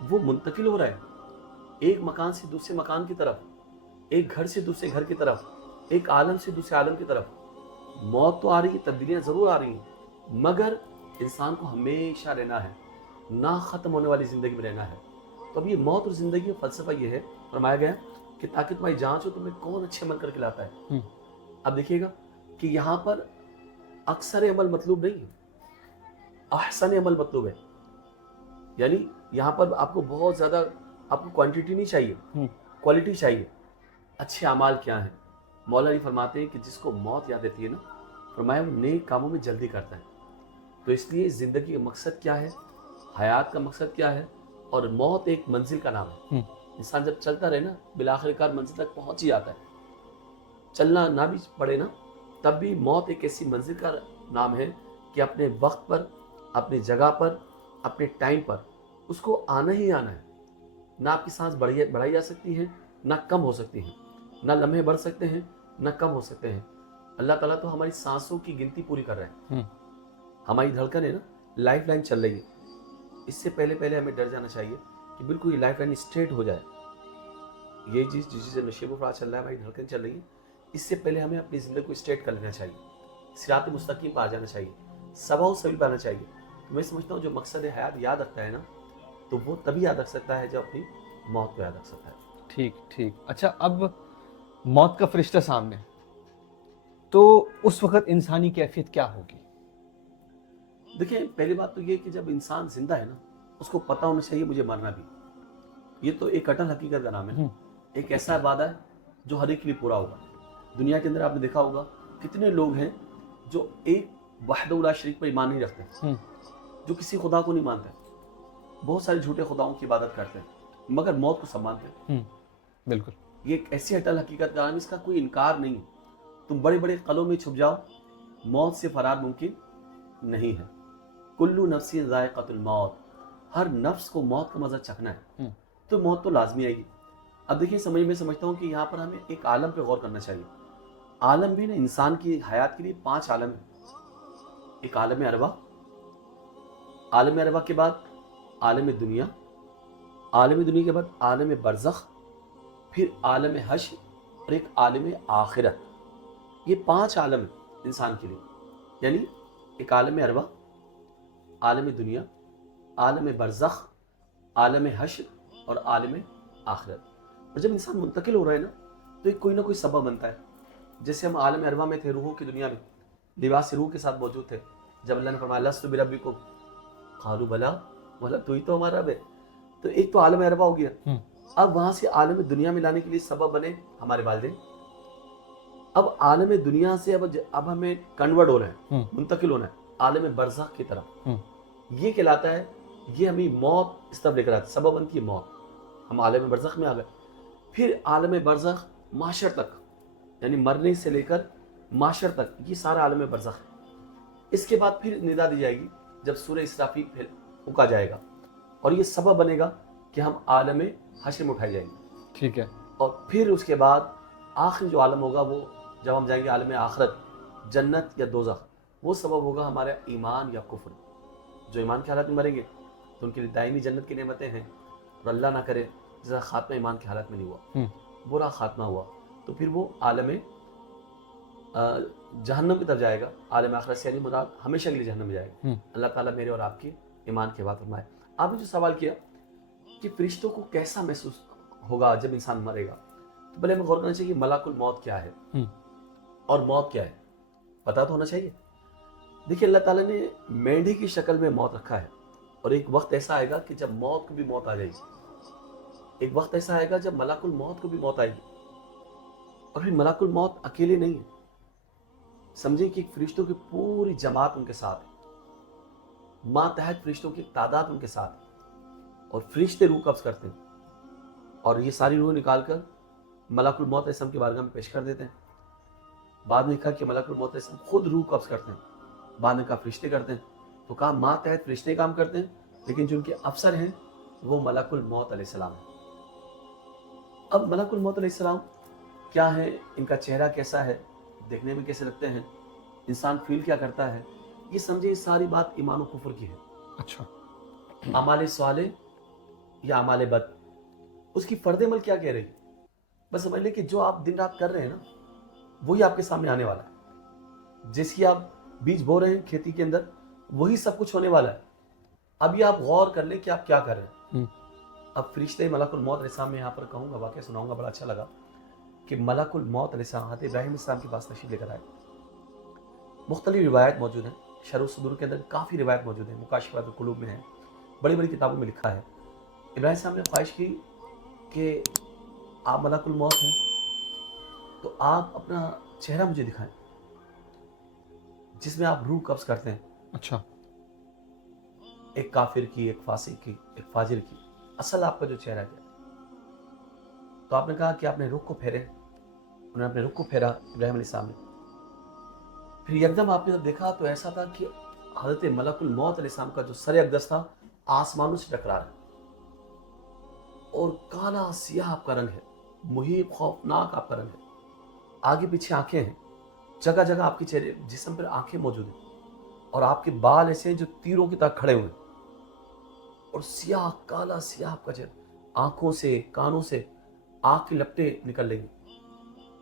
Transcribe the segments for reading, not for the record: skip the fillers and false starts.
وہ منتقل ہو رہا ہے ایک مکان سے دوسرے مکان کی طرف, ایک گھر سے دوسرے گھر کی طرف, ایک عالم سے دوسرے عالم کی طرف. موت تو آ رہی ہے, تبدیلیاں ضرور آ رہی ہیں, مگر انسان کو ہمیشہ رہنا ہے, نہ ختم ہونے والی زندگی میں رہنا ہے. تو اب یہ موت اور زندگی کا فلسفہ یہ ہے, فرمایا گیا کہ تاکہ تمہاری جانچ ہو تمہیں کون اچھے عمل کر کے لاتا ہے. اب دیکھیے گا کہ یہاں پر اکثر عمل مطلوب نہیں ہے, احسن عمل مطلوب ہے. یعنی یہاں پر آپ کو بہت زیادہ, آپ کو کوانٹیٹی نہیں چاہیے, کوالٹی چاہیے. اچھے اعمال کیا ہیں؟ مولا علی فرماتے ہیں کہ جس کو موت یاد رہتی ہے نا, فرمایا وہ نیک کاموں میں جلدی کرتا ہے. تو اس لیے زندگی کا مقصد کیا ہے, حیات کا مقصد کیا ہے, اور موت ایک منزل کا نام ہے. انسان جب چلتا رہے نا, بالآخر کار منزل تک پہنچ ہی جاتا ہے. چلنا نہ بھی پڑے نا, تب بھی موت ایک ایسی منزل کا نام ہے کہ اپنے وقت پر, اپنی جگہ پر, اپنے ٹائم پر اس کو آنا ہی آنا ہے. نہ آپ کی سانس بڑھائی جا سکتی ہے, نہ کم ہو سکتی ہیں, نہ لمحے بڑھ سکتے ہیں, نہ کم ہو سکتے ہیں. اللہ تعالیٰ تو ہماری سانسوں کی گنتی پوری کر رہے ہیں. ہماری دھڑکن ہے نا, لائف لائن چل رہی ہے. اس سے پہلے ہمیں ڈر جانا چاہیے کہ بالکل یہ لائف لائن اسٹریٹ ہو جائے. یہ چیز جس سے نشیب و فراز چل رہا ہے, ہماری دھڑکن چل رہی ہے, اس سے پہلے ہمیں اپنی زندگی کو اسٹریٹ کر لینا چاہیے, صراط مستقیم پہ آ جانا چاہیے, سوا و سبیل پہ آنا چاہیے. تو میں سمجھتا ہوں جو مقصد حیات یاد رکھتا ہے نا, تو وہ تبھی یاد رکھ سکتا ہے جب اپنی موت کو یاد رکھ سکتا ہے. ٹھیک. اچھا, اب موت کا فرشتہ سامنے, تو اس وقت انسانی کیفیت کیا ہوگی؟ دیکھیں, پہلی بات تو یہ کہ جب انسان زندہ ہے نا, اس کو پتہ ہونا چاہیے مجھے مرنا بھی. یہ تو ایک اٹل حقیقت کا نام ہے, ایک ایسا وعدہ ہے جو ہر ایک کے لیے پورا ہوگا. دنیا کے اندر آپ نے دیکھا ہوگا کتنے لوگ ہیں جو ایک وحدہ لا شریک پر ایمان نہیں رکھتے, جو کسی خدا کو نہیں مانتے, بہت سارے جھوٹے خداؤں کی عبادت کرتے ہیں, مگر موت کو سب مانتے ہیں. بالکل, یہ ایک ایسی اٹل حقیقت کا نام ہے, اس کا کوئی انکار نہیں. تم بڑے بڑے قلعوں میں چھپ جاؤ, موت سے فرار ممکن نہیں ہے. کلو نفس ذائقۃ الموت, ہر نفس کو موت کا مزہ چکھنا ہے, تو موت تو لازمی آئے گی. اب دیکھیے, میں سمجھتا ہوں کہ یہاں پر ہمیں ایک عالم پہ غور کرنا چاہیے. عالم بھی نا, انسان کی حیات کے لیے 5 عالم ہیں. ایک عالم ارواح, عالم ارواح کے بعد عالم دنیا, عالم دنیا کے بعد عالم برزخ, پھر عالم حشر, اور ایک عالم آخرت. یہ 5 عالم ہیں انسان کے لیے. یعنی ایک عالم ارواح, عالم دنیا, عالم برزخ, عالم حشر اور عالم آخرت. اور جب انسان منتقل ہو رہا ہے نا, تو ایک کوئی نہ کوئی سبب بنتا ہے. جیسے ہم عالم ارواح میں تھے, روحوں کی دنیا میں, لباس روح کے ساتھ موجود تھے. جب اللہ نے فرمایا لست بربکم قالوا بلا, مطلب تو ہی تو ہمارا رب ہے. تو ایک تو عالم ارواح ہو گیا. اب وہاں سے عالم دنیا میں لانے کے لیے سبب بنے ہمارے والدین. اب عالم دنیا سے اب ہمیں کنورٹ ہونا ہے, منتقل ہونا ہے عالم برزخ کی طرف. یہ کہلاتا ہے, یہ ہمیں موت اس طرف لے کر آتا ہے, سبب بنتی ہے موت. ہم عالم برزخ میں آ گئے. پھر عالم برزخ محشر تک, یعنی مرنے سے لے کر محشر تک, یہ سارا عالم برزخ ہے. اس کے بعد پھر ندا دی جائے گی جب سورہ اسرافیل پھر پھونکا جائے گا, اور یہ سبب بنے گا کہ ہم عالم حشر میں اٹھائے جائیں گے. ٹھیک ہے. اور پھر اس کے بعد آخری جو عالم ہوگا, وہ جب ہم جائیں گے عالم آخرت, جنت یا دوزخ, وہ سبب ہوگا ہمارا ایمان یا کفر. جو ایمان کی حالت میں مریں گے تو ان کے لیے دائمی جنت کی نعمتیں ہیں, اور اللہ نہ کرے جیسا خاتمہ ایمان کی حالت میں نہیں ہوا, برا خاتمہ ہوا, تو پھر وہ عالم جہنم کی طرف جائے گا. عالم آخرت سے یعنی مراد ہمیشہ کے لیے جہنم میں جائے گا. اللہ تعالیٰ میرے اور آپ کے ایمان کے بعد فرمائے. آپ نے جو سوال کیا کہ فرشتوں کو کیسا محسوس ہوگا جب انسان مرے گا, تو پہلے ہمیں غور کرنا چاہیے کہ ملک الموت کیا ہے اور موت کیا ہے, پتہ تو ہونا چاہیے. دیکھیے, اللہ تعالیٰ نے مینڈے کی شکل میں موت رکھا ہے, اور ایک وقت ایسا آئے گا کہ جب موت کو بھی موت آ جائے گی. ایک وقت ایسا آئے گا جب ملک الموت کو بھی موت آئے گی. اور پھر ملک الموت اکیلے نہیں ہے, سمجھیں کہ فرشتوں کی پوری جماعت ان کے ساتھ ہے, ماتحت فرشتوں کی تعداد ان کے ساتھ ہے, اور فرشتے روح قبض کرتے ہیں, اور یہ ساری روح نکال کر ملک الموت علیہ السلام کی بارگاہ میں پیش کر دیتے ہیں. بعد میں کہا کہ ملک الموت علیہ السلام خود روح قبض کرتے ہیں, بعد میں کہا فرشتے کرتے ہیں. تو کہا ماتحت فرشتے کام کرتے ہیں, لیکن جو ان کے افسر ہیں وہ ملک الموت علیہ السلام ہیں. اب ملک الموت علیہ السلام کیا ہے, ان کا چہرہ کیسا ہے, دیکھنے میں کیسے لگتے ہیں, انسان فیل کیا کرتا ہے, یہ سمجھے یہ ساری بات ایمان و کفر کی ہے. اچھا. اعمال صالح یا اعمال بد، اس کی فرد عمل کیا کہہ رہی ہے؟ بس سمجھ لیں کہ جو آپ دن رات کر رہے ہیں نا وہی آپ کے سامنے آنے والا ہے. جس کی آپ بیج بو رہے ہیں کھیتی کے اندر وہی سب کچھ ہونے والا ہے. ابھی آپ غور کر لیں کہ آپ کیا کر رہے ہیں. اب فرشتے ملک الموت علیہ السلام میں یہاں پر کہوں گا، واقعہ سناؤں گا، بڑا اچھا لگا کہ ملک الموت علیہ السلام حضرت ابراہیم علیہ السلام کے پاس تشریف لے کر آئے. مختلف روایت موجود ہیں، شرح الصدور کے اندر کافی روایت موجود ہیں، مکاشفات القلوب میں ہیں، بڑی بڑی کتابوں میں لکھا ہے. ابراہیم السلام نے خواہش کی کہ آپ ملک الموت ہیں تو آپ اپنا چہرہ مجھے دکھائیں جس میں آپ روح قبض کرتے ہیں. اچھا. ایک کافر کی، ایک فاسق کی، ایک فاجر کی، اصل آپ کا جو چہرہ ہے. تو آپ نے کہا کہ آپ نے رخ کو پھیرے. انہوں نے اپنے رخ کو پھیرا ابراہیم علیہ السلام نے. پھر یکدم آپ نے جب دیکھا تو ایسا تھا کہ حضرت ملک الموت علیہ السلام کا جو سر اقدس تھا آسمانوں سے ٹکرا رہا ہے اور کالا سیاہ آپ کا رنگ ہے، محیط خوفناک آپ کا رنگ ہے. آگے پیچھے آنکھیں ہیں، جگہ جگہ آپ کے چہرے جسم پر آنکھیں موجود ہیں اور آپ کے بال ایسے ہیں جو تیروں کی طرح کھڑے ہوئے ہیں اور سیاہ کالا سیاہ آپ کا چہرہ، آنکھوں سے کانوں سے آنکھ کی لپٹیں نکل رہی ہیں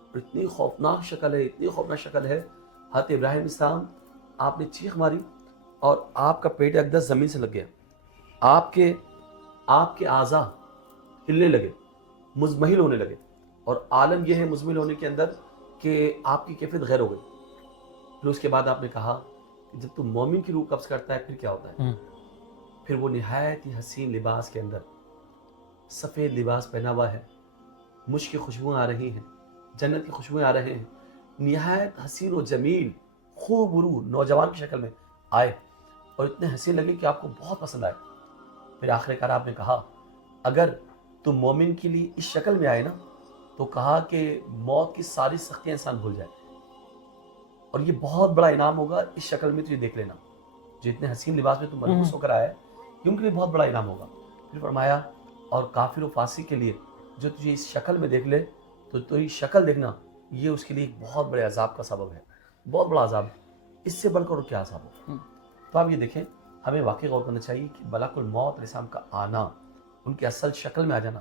اور اتنی خوفناک شکل ہے، اتنی خوفناک شکل ہے. حضرت ابراہیم السلام آپ نے چیخ ماری اور آپ کا پیٹ اقدس زمین سے لگ گیا. آپ کے اعضاء ہلنے لگے، مزمحل ہونے لگے. اور عالم یہ ہے مزمحل ہونے کے اندر کہ آپ کی کیفیت غیر ہو گئی. پھر اس کے بعد آپ نے کہا کہ جب تم مومن کی روح قبض کرتا ہے پھر کیا ہوتا ہے؟ پھر وہ نہایت ہی حسین لباس کے اندر سفید لباس پہنا ہوا ہے، مشک کی خوشبوئیں آ رہی ہیں، جنت کی خوشبوئیں آ رہے ہیں، نہایت حسین و جمیل خوب روح نوجوان کی شکل میں آئے اور اتنے حسین لگے کہ آپ کو بہت پسند آئے. پھر آخر کار آپ نے کہا اگر تم مومن کے لیے اس شکل میں آئے نا تو کہا کہ موت کی ساری سختیاں انسان بھول جائے اور یہ بہت بڑا انعام ہوگا اس شکل میں تجھے دیکھ لینا. جو اتنے حسین لباس میں تم ملبوس ہو کر آیا ہے یہ ان کے لیے بہت بڑا انعام ہوگا. پھر فرمایا اور کافر و فاسق کے لیے جو تجھے اس شکل میں دیکھ لے تو یہ شکل دیکھنا یہ اس کے لیے ایک بہت بڑے عذاب کا سبب ہے، بہت بڑا عذاب ہے. اس سے بڑھ کر کیا عذاب ہوگا؟ تو آپ یہ دیکھیں ہمیں واقعی غور کرنا چاہیے کہ ملک الموت علیہ السلام کا آنا، ان کی اصل شکل میں آ جانا.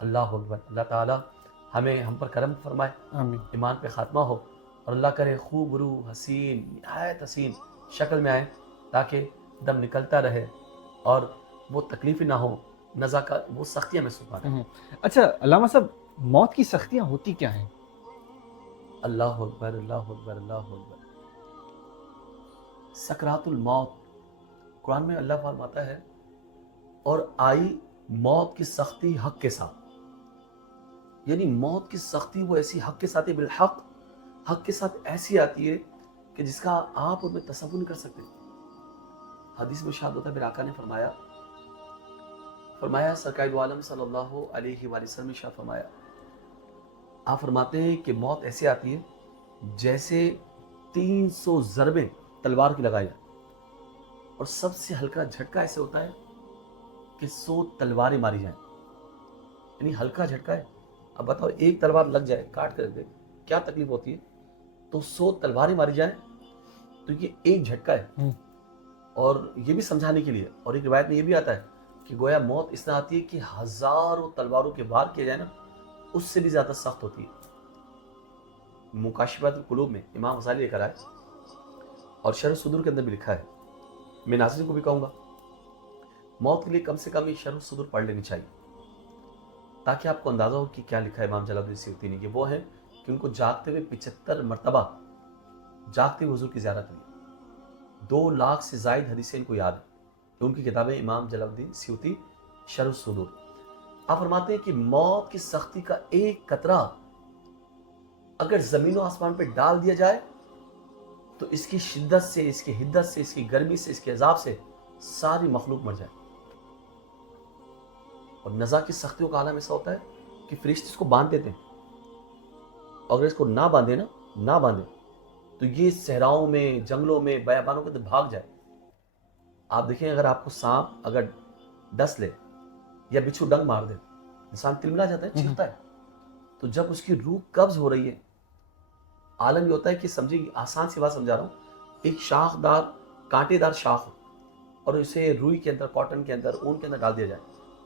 اللہ اکبر. اللہ تعالی ہم پر کرم فرمائے، ایمان پہ خاتمہ ہو اور اللہ کرے خوب روح حسین نہایت حسین شکل میں آئے تاکہ دم نکلتا رہے اور وہ تکلیفیں نہ ہو، نزا کا وہ سختیاں محسوس نہ کریں. اچھا علامہ صاحب، موت کی سختیاں ہوتی کیا ہیں؟ اللہ اکبر اللہ اکبر اللہ اکبر. سکرات الموت قرآن میں اللہ فرماتا ہے اور آئی موت کی سختی حق کے ساتھ. یعنی موت کی سختی وہ ایسی حق کے ساتھ ہے، بالحق حق کے ساتھ ایسی آتی ہے کہ جس کا آپ ان میں تصور نہیں کر سکتے. حدیث میں شاہد ہوتا ہے، میرے آقا نے فرمایا سرکار دو عالم صلی اللہ علیہ وآلہ وسلم نے شاہ فرمایا، آپ فرماتے ہیں کہ موت ایسے آتی ہے جیسے 300 ضربیں تلوار کی لگائی جائیں اور سب سے ہلکا جھٹکا ایسے ہوتا ہے کہ 100 تلواریں ماری جائیں. یعنی ہلکا جھٹکا ہے. اب بتاؤ ایک تلوار لگ جائے کاٹ کر دے کیا تکلیف ہوتی ہے، تو 100 تلواریں ماری جائیں تو یہ ایک جھٹکا ہے. اور یہ بھی سمجھانے کے لیے، اور ایک روایت میں یہ بھی آتا ہے کہ گویا موت اس طرح آتی ہے کہ ہزاروں تلواروں کے وار کیا جائے نا اس سے بھی زیادہ سخت ہوتی ہے. مکاشفات القلوب میں امام غزالی لے کر آئے اور شرح الصدور کے اندر بھی لکھا ہے. میں ناظرین کو بھی کہوں گا موت کے لیے کم سے کم یہ شرح الصدور پڑھ لینی چاہیے تاکہ آپ کو اندازہ ہو کہ کیا لکھا ہے امام جلال الدین سیوطی نے. یہ وہ ہے کہ ان کو جاگتے ہوئے 75 مرتبہ جاگتے ہوئے حضور کی زیارت ہوئی. 2 لاکھ سے زائد حدیثیں ان کو یاد ہیں. ان کی کتابیں امام جلال الدین سیوطی شرح الصدور. آپ فرماتے ہیں کہ موت کی سختی کا ایک قطرہ اگر زمین و آسمان پہ ڈال دیا جائے تو اس کی شدت سے، اس کی حدت سے، اس کی گرمی سے، اس کے عذاب سے ساری مخلوق مر جائے. اور نزا کی سختیوں کا عالم ایسا ہوتا ہے کہ فرشتے اس کو باندھ دیتے ہیں اور اگر اس کو نہ باندھے تو یہ صحراؤں میں، جنگلوں میں، بیابانوں کے اندر بھاگ جائے. آپ دیکھیں اگر آپ کو سانپ اگر ڈس لے یا بچھو ڈنگ مار دے انسان تلملا جاتا ہے، چیختا ہے. تو جب اس کی روح قبض ہو رہی ہے عالم یہ ہوتا ہے کہ سمجھیں آسان سی بات سمجھا رہا ہوں، ایک شاخدار کانٹے دار شاخ ہو اور اسے روئی کے اندر، کاٹن کے اندر، اون کے اندر ڈال دیا جائے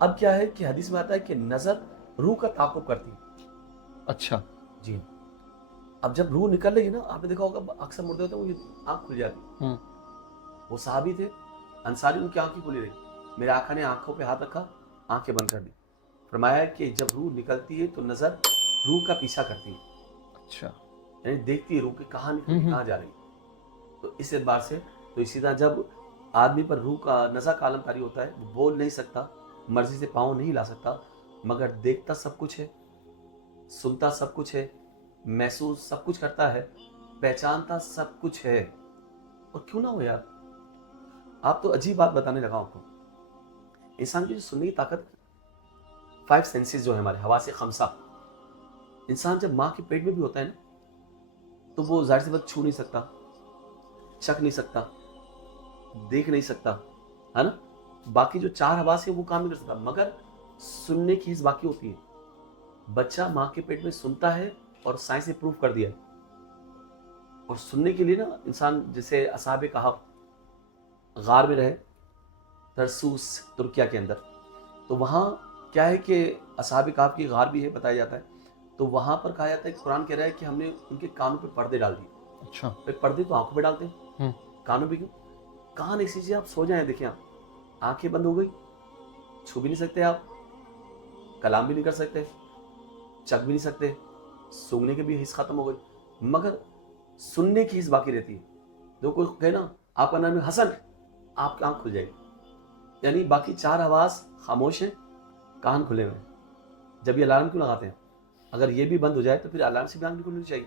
اب کیا ہے کہ حدیث میں آتا ہے کہ نظر روح کا تعاقب کرتی ہے. اچھا. جی. اب جب روح نکل رہی ہے نا, آپ نے دیکھا ہوگا اکثر مردے ہوتے ہیں وہ یہ آنکھ کھل جاتی. وہ صحابی تھے انصاری, ان کی آنکھیں کھلی رہی. میرے آقا نے آنکھوں پہ ہاتھ رکھا, آنکھیں بند کر دی. فرمایا کہ جب روح نکلتی ہے تو نظر روح کا پیچھا کرتی ہے. اچھا. یعنی دیکھتی ہے روح کہ کہاں نکلی, کہاں جا رہی. تو اس اعتبار سے تو اسی طرح جب آدمی پر روح کا نظر کا عالم طاری ہوتا ہے, وہ بول نہیں سکتا, مرضی سے پاؤں نہیں لا سکتا, مگر دیکھتا سب کچھ ہے, سنتا سب کچھ ہے, محسوس سب کچھ کرتا ہے, پہچانتا سب کچھ ہے. اور کیوں نہ ہو یار, آپ تو عجیب بات بتانے لگا آپ کو. انسان کی جو سننے کی طاقت, 5 سینسز جو ہے ہمارے حواس خمسہ, انسان جب ماں کے پیٹ میں بھی ہوتا ہے نا, تو وہ ظاہر سی بات چھو نہیں سکتا, چکھ نہیں سکتا, دیکھ نہیں سکتا, ہے نا. باقی جو 4 حواس ہیں وہ کام نہیں کر سکتا, مگر سننے کی حص باقی ہوتی ہے. بچہ ماں کے پیٹ میں سنتا ہے, اور سائنس نے پروف کر دیا ہے. اور سننے کے لیے نا انسان, جیسے اصحاب کہف غار میں رہے, ترسوس ترکیہ کے اندر, تو وہاں کیا ہے کہ اصحاب کہف کی غار بھی ہے بتایا جاتا ہے. تو وہاں پر کہا جاتا ہے کہ قرآن کہہ رہا ہے کہ ہم نے ان کے کانوں پہ پردے ڈال دیے. اچھا. پردے تو آنکھوں پہ ڈالتے ہیں, کانوں پہ کیوں؟ کان ایسی چیز آپ سو جائیں, دیکھیں آپ آنکھیں بند ہو گئی, چھو بھی نہیں سکتے آپ, کلام بھی نہیں کر سکتے, چک بھی نہیں سکتے, سونگنے کی بھی حص ختم ہو گئی, مگر سننے کی حص باقی رہتی ہے. جو کوئی کہے نا آپ کا نام ہے حسن, آپ کی آنکھ کھل جائے گی. یعنی باقی 4 حواس خاموش ہیں, کان کھلے ہوئے ہیں. جب یہ الارم کیوں لگاتے ہیں؟ اگر یہ بھی بند ہو جائے تو پھر الارم سے بھی آنکھ نہیں کھلنی چاہیے.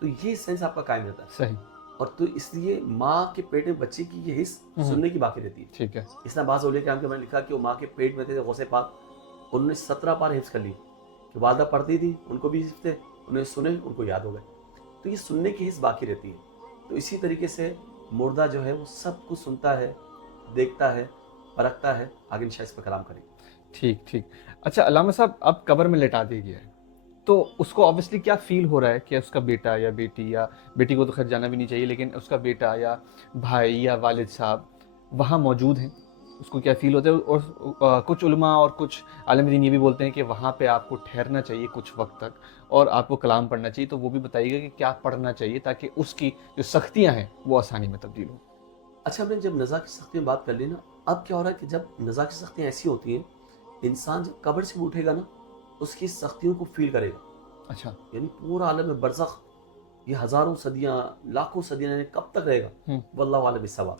تو یہ سینس آپ کا قائم رہتا ہے. صحیح. اور تو اس لیے ماں کے پیٹ میں بچے کی یہ حص سننے کی باقی رہتی ہے. ٹھیک ہے. اس طرح بعض اولیاء کرام کے میں نے لکھا کہ وہ ماں کے پیٹ میں تھے غوث پاک, انہوں نے 17 پار حفظ کر لی, کہ والدہ پڑھتی تھی, ان کو بھی حفظ تھے, انہیں سنے, ان کو یاد ہو گئے. تو یہ سننے کی حص باقی رہتی ہے. تو اسی طریقے سے مردہ جو ہے وہ سب کچھ سنتا ہے, دیکھتا ہے, پرکھتا ہے. آگے انشاءاللہ اس پہ کلام کریں. ٹھیک ٹھیک. اچھا علامہ صاحب, اب قبر میں لٹا دیا گیا ہے, تو اس کو آبویسلی کیا فیل ہو رہا ہے کہ اس کا بیٹا یا بیٹی, یا بیٹی کو تو خیر جانا بھی نہیں چاہیے, لیکن اس کا بیٹا یا بھائی یا والد صاحب وہاں موجود ہیں, اس کو کیا فیل ہوتا ہے؟ اور کچھ علماء اور کچھ عالم دین یہ بھی بولتے ہیں کہ وہاں پہ آپ کو ٹھہرنا چاہیے کچھ وقت تک, اور آپ کو کلام پڑھنا چاہیے. تو وہ بھی بتائیے گا کہ کیا پڑھنا چاہیے تاکہ اس کی جو سختیاں ہیں وہ آسانی میں تبدیل ہوں. اچھا, ہم نے جب نزا کی سختی میں بات کر لی نا, اب کیا ہو رہا ہے کہ جب نزا کی سختیاں ایسی ہوتی ہیں, انسان جب قبر سے اٹھے گا نا, اس کی سختیوں کو فیل کرے گا. اچھا. یعنی پورا عالم برزخ, یہ ہزاروں صدیاں, لاکھوں صدیاں, یعنی کب تک رہے گا, واللہ عالم بالصواب.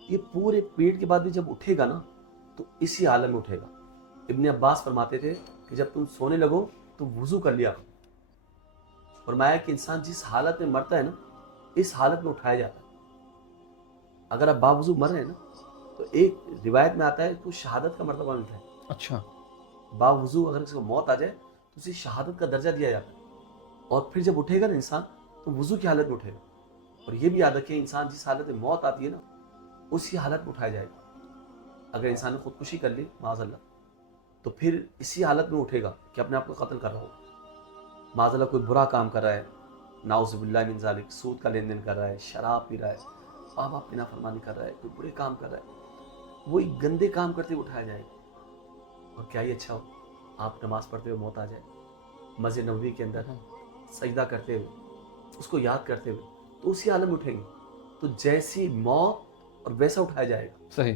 یہ پورے پیٹ کے بعد بھی جب اٹھے گا نا, تو اسی عالم میں اٹھے گا. ابن عباس فرماتے تھے کہ جب تم سونے لگو تو وضو کر لیا. فرمایا کہ انسان جس حالت میں مرتا ہے نا, اس حالت میں اٹھایا جاتا ہے. اگر آپ باوضو مر رہے ہیں نا, تو ایک روایت میں آتا ہے تو شہادت کا مرتبہ ملتا ہے. اچھا. باوضو اگر کسی کو موت آ جائے تو اسے شہادت کا درجہ دیا جاتا ہے. اور پھر جب اٹھے گا نا انسان, تو وضو کی حالت میں اٹھے گا. اور یہ بھی یاد رکھیں, انسان جس حالت میں موت آتی ہے نا, اسی حالت میں اٹھایا جائے گا. اگر انسان نے خودکشی کر لی معاذ اللہ, تو پھر اسی حالت میں اٹھے گا کہ اپنے آپ کو قتل کر رہا ہوگا. معاذ اللہ کوئی برا کام کر رہا ہے, نعوذ باللہ من ذالک, سود کا لین دین کر رہا ہے, شراب پی رہا ہے, باپ باپ کی نافرمانی کر رہا ہے, کوئی برے کام کر رہا ہے, وہی گندے کام کرتے ہوئے اٹھایا جائے گا. اور کیا ہی اچھا ہو, آپ نماز پڑھتے ہوئے موت آ جائے, مسجد نبوی کے اندر سجدہ کرتے ہوئے, اس کو یاد کرتے ہوئے, تو اسی عالم میں اٹھیں گے. تو جیسی موت اور ویسا اٹھایا جائے گا. صحیح.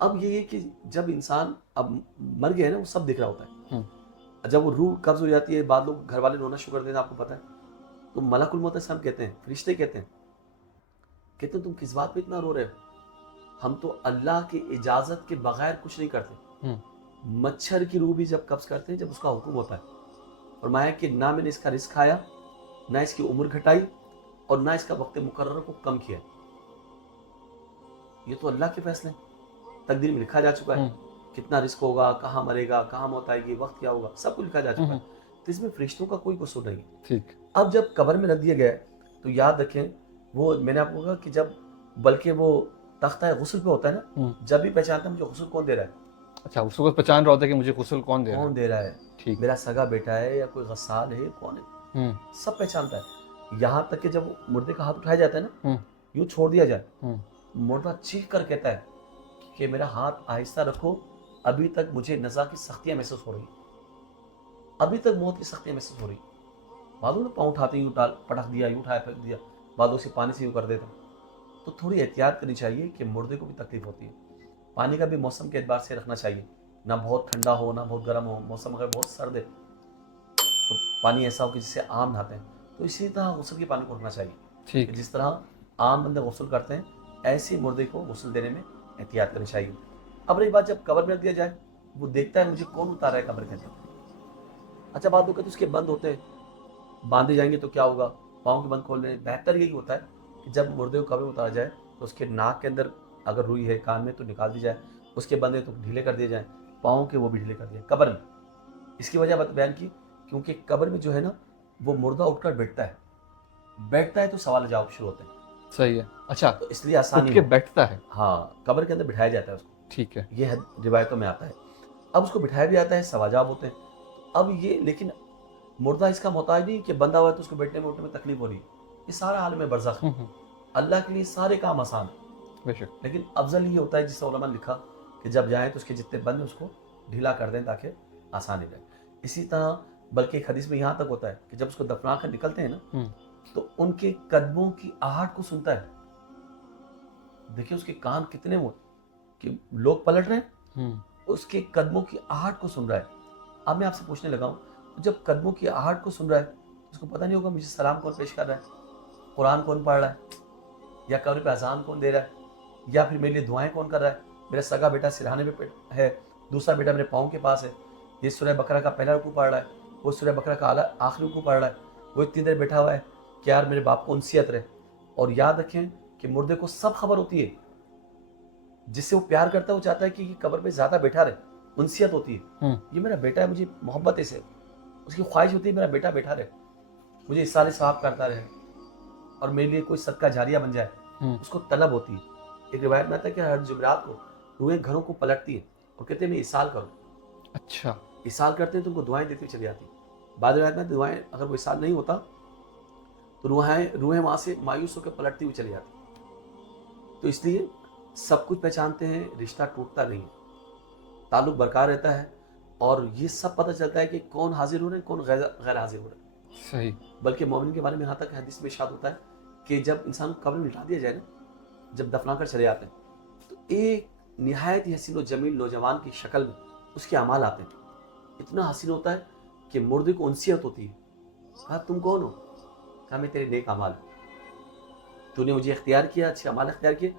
اب یہ ہے کہ جب انسان اب مر گیا ہے نا, وہ سب دکھ رہا ہوتا ہے. جب وہ روح قبض ہو جاتی ہے, بعد لوگ گھر والے رونا شروع کر دیتے ہیں, آپ کو پتہ ہے, تو ملک الموت سے ہم کہتے ہیں, فرشتے کہتے ہیں تم کس بات پہ اتنا رو رہے ہو, ہم تو اللہ کی اجازت کے بغیر کچھ نہیں کرتے. مچھر کی روح بھی جب قبض کرتے ہیں, جب اس کا حکم ہوتا ہے. فرمایا کہ نہ میں نے اس کا رزق کھایا, نہ اس کی عمر گھٹائی, اور نہ اس کا وقت مقرر کو کم کیا. یہ تو اللہ کے فیصلے ہیں, تقدیر میں لکھا جا چکا ہے, کتنا رزق ہوگا, کہاں مرے گا, کہاں موت آئے گی, وقت کیا ہوگا, سب کچھ لکھا جا چکا ہے. تو اس میں فرشتوں کا کوئی قصور نہیں. ٹھیک. اب جب قبر میں رکھ دیا گیا تو یاد رکھیں, وہ میں نے آپ کو کہا کہ جب بلکہ وہ تختہ غسل پہ ہوتا ہے نا, جب بھی پہچانتا ہے مجھے غسل کون دے رہا ہے. اچھا, اس کو پہچان رہا ہوتا ہے کہ مجھے غسل کون دے رہا ہے. ٹھیک. میرا سگا بیٹا ہے یا کوئی غسال ہے, کون ہے, سب پہچانتا ہے. یہاں تک کہ جب مردے کا ہاتھ اٹھایا جاتا ہے نا, یوں چھوڑ دیا جائے, مردہ چیخ کر کہتا ہے کہ میرا ہاتھ آہستہ رکھو, ابھی تک مجھے نزا کی سختیاں محسوس ہو رہی ہیں، ابھی تک موت کی سختیاں محسوس ہو رہی ہیں۔ بعضوں نے پاؤں اٹھاتے ہی پٹک دیا، یوں اٹھایا پھینک دیا، بعضوں سے پانی سے یوں کر دیتا۔ تو تھوڑی احتیاط کرنی چاہیے کہ مردے کو بھی تکلیف ہوتی ہے۔ پانی کا بھی موسم کے اعتبار سے رکھنا چاہیے، نہ بہت ٹھنڈا ہو نہ بہت گرم ہو۔ موسم اگر بہت سرد ہے تو پانی ایسا ہو کہ جس سے عام نہاتے ہیں، تو اسی طرح غسل کے پانی کو رکھنا چاہیے کہ ٹھیک، جس طرح عام بندے غسل کرتے ہیں ایسے مردے کو غسل دینے میں احتیاط کرنی چاہیے۔ اب رہی بات جب قبر میں رکھ دیا جائے، وہ دیکھتا ہے مجھے کون اتارا ہے قبر کے اندر۔ اچھا بات ہو کہ اس کے بند ہوتے ہیں، باندھے جائیں گے تو کیا ہوگا، پاؤں کے بند کھول لیں۔ بہتر یہی ہوتا ہے کہ جب مردے کو قبر میں اتارا جائے تو اس کے ناک کے اندر اگر روئی ہے کان میں تو نکال دی جائے، اس کے بندے تو ڈھیلے کر دیے جائیں، پاؤں کے وہ بھی ڈھیلے کر دیے قبر میں۔ اس کی وجہ بیان کی کیونکہ قبر میں جو ہے نا وہ مردہ اٹھ کر بیٹھتا ہے تو سوال جواب شروع ہوتے ہیں، صحیح ہے۔ اچھا، تو اس لیے آسانی اٹھ کے ہو۔ بیٹھتا ہے، ہاں، قبر کے اندر بٹھایا جاتا ہے اس کو، ٹھیک ہے، یہ روایتوں میں آتا ہے۔ اب اس کو بٹھایا بھی آتا ہے، سوال جواب ہوتے ہیں۔ اب یہ لیکن مردہ اس کا محتاج نہیں کہ بندہ ہوا ہے تو اس کو بیٹھنے میں اٹھنے میں تکلیف ہو رہی ہے۔ یہ سارا عالم برزخ ہے، اللہ کے لیے سارے کام آسان ہیں، بے شک، لیکن افضل یہ ہوتا ہے جس علماء نے لکھا کہ جب جائیں تو اس کے جتنے بند ہیں اس کو ڈھیلا کر دیں تاکہ آسانی رہے۔ اسی طرح بلکہ ایک حدیث میں یہاں تک ہوتا ہے کہ جب اس کو دفنا کر نکلتے ہیں نا تو ان کے قدموں کی آہٹ کو سنتا ہے۔ دیکھیں اس کے کان کتنے وہ کہ لوگ پلٹ رہے ہیں، اس کے قدموں کی آہٹ کو سن رہا ہے۔ اب میں آپ سے پوچھنے لگا ہوں، جب قدموں کی آہٹ کو سن رہا ہے اس کو پتہ نہیں ہوگا مجھے سلام کون پیش کر رہا ہے، قرآن کون پڑھ رہا ہے، یا قبر پہ اذان کون دے رہا ہے، یا پھر میرے لیے دعائیں کون کر رہا ہے۔ میرا سگا بیٹا سرہانے پہ ہے، دوسرا بیٹا میرے پاؤں کے پاس ہے، یہ سورہ بقرہ کا پہلا رکوع پڑھ رہا ہے، وہ سورہ بقرہ کا آخری رکوع پڑھ رہا ہے، وہ اتنی دیر بیٹھا ہوا ہے کہ یار میرے باپ کو انسیت رہے۔ اور یاد رکھیں کہ مردے کو سب خبر ہوتی ہے، جس سے وہ پیار کرتا ہے وہ چاہتا ہے کہ یہ قبر پہ زیادہ بیٹھا رہے، انسیت ہوتی ہے، یہ میرا بیٹا ہے، مجھے محبت ہے اسے، اس کی خواہش ہوتی ہے میرا بیٹا بیٹھا رہے، مجھے اصالِ ثواب کرتا رہے اور میرے لیے کوئی صدقہ جاریہ بن جائے، اس کو طلب ہوتی ہے۔ ایک روایت میں آتا ہے کہ ہر جمعرات کو روحیں گھروں کو پلٹتی ہیں اور کہتے ہیں میں اصال کروں۔ اچھا، اصال کرتے ہیں تو ان کو دعائیں دیتی چلی جاتی ہیں۔ بعض روایت میں دعائیں اگر وہ اصال نہیں ہوتا تو روحیں وہاں سے مایوس ہو کے پلٹتی ہوئی چلی جاتی۔ تو اس لیے سب کچھ پہچانتے ہیں، رشتہ ٹوٹتا نہیں ہے، تعلق برقرار رہتا ہے، اور یہ سب پتہ چلتا ہے کہ کون حاضر ہو رہے ہیں کون غیر حاضر ہو رہے ہیں۔ صحیح، بلکہ مومن کے بارے میں یہاں تک حدیث میں ارشاد ہوتا ہے کہ جب انسان کو قبر میں لٹا دیا جائے نا، جب دفنا کر چلے جاتے ہیں تو ایک نہایت ہی حسین و جمیل نوجوان کی شکل میں اس کے اعمال آتے ہیں، اتنا حسین ہوتا ہے کہ مردے کو انسیت ہوتی ہے۔ کہا تم کون ہو؟ کہا میں تیرے نیک اعمال ہوں، تو نے مجھے اختیار کیا، اچھے اعمال اختیار کیے،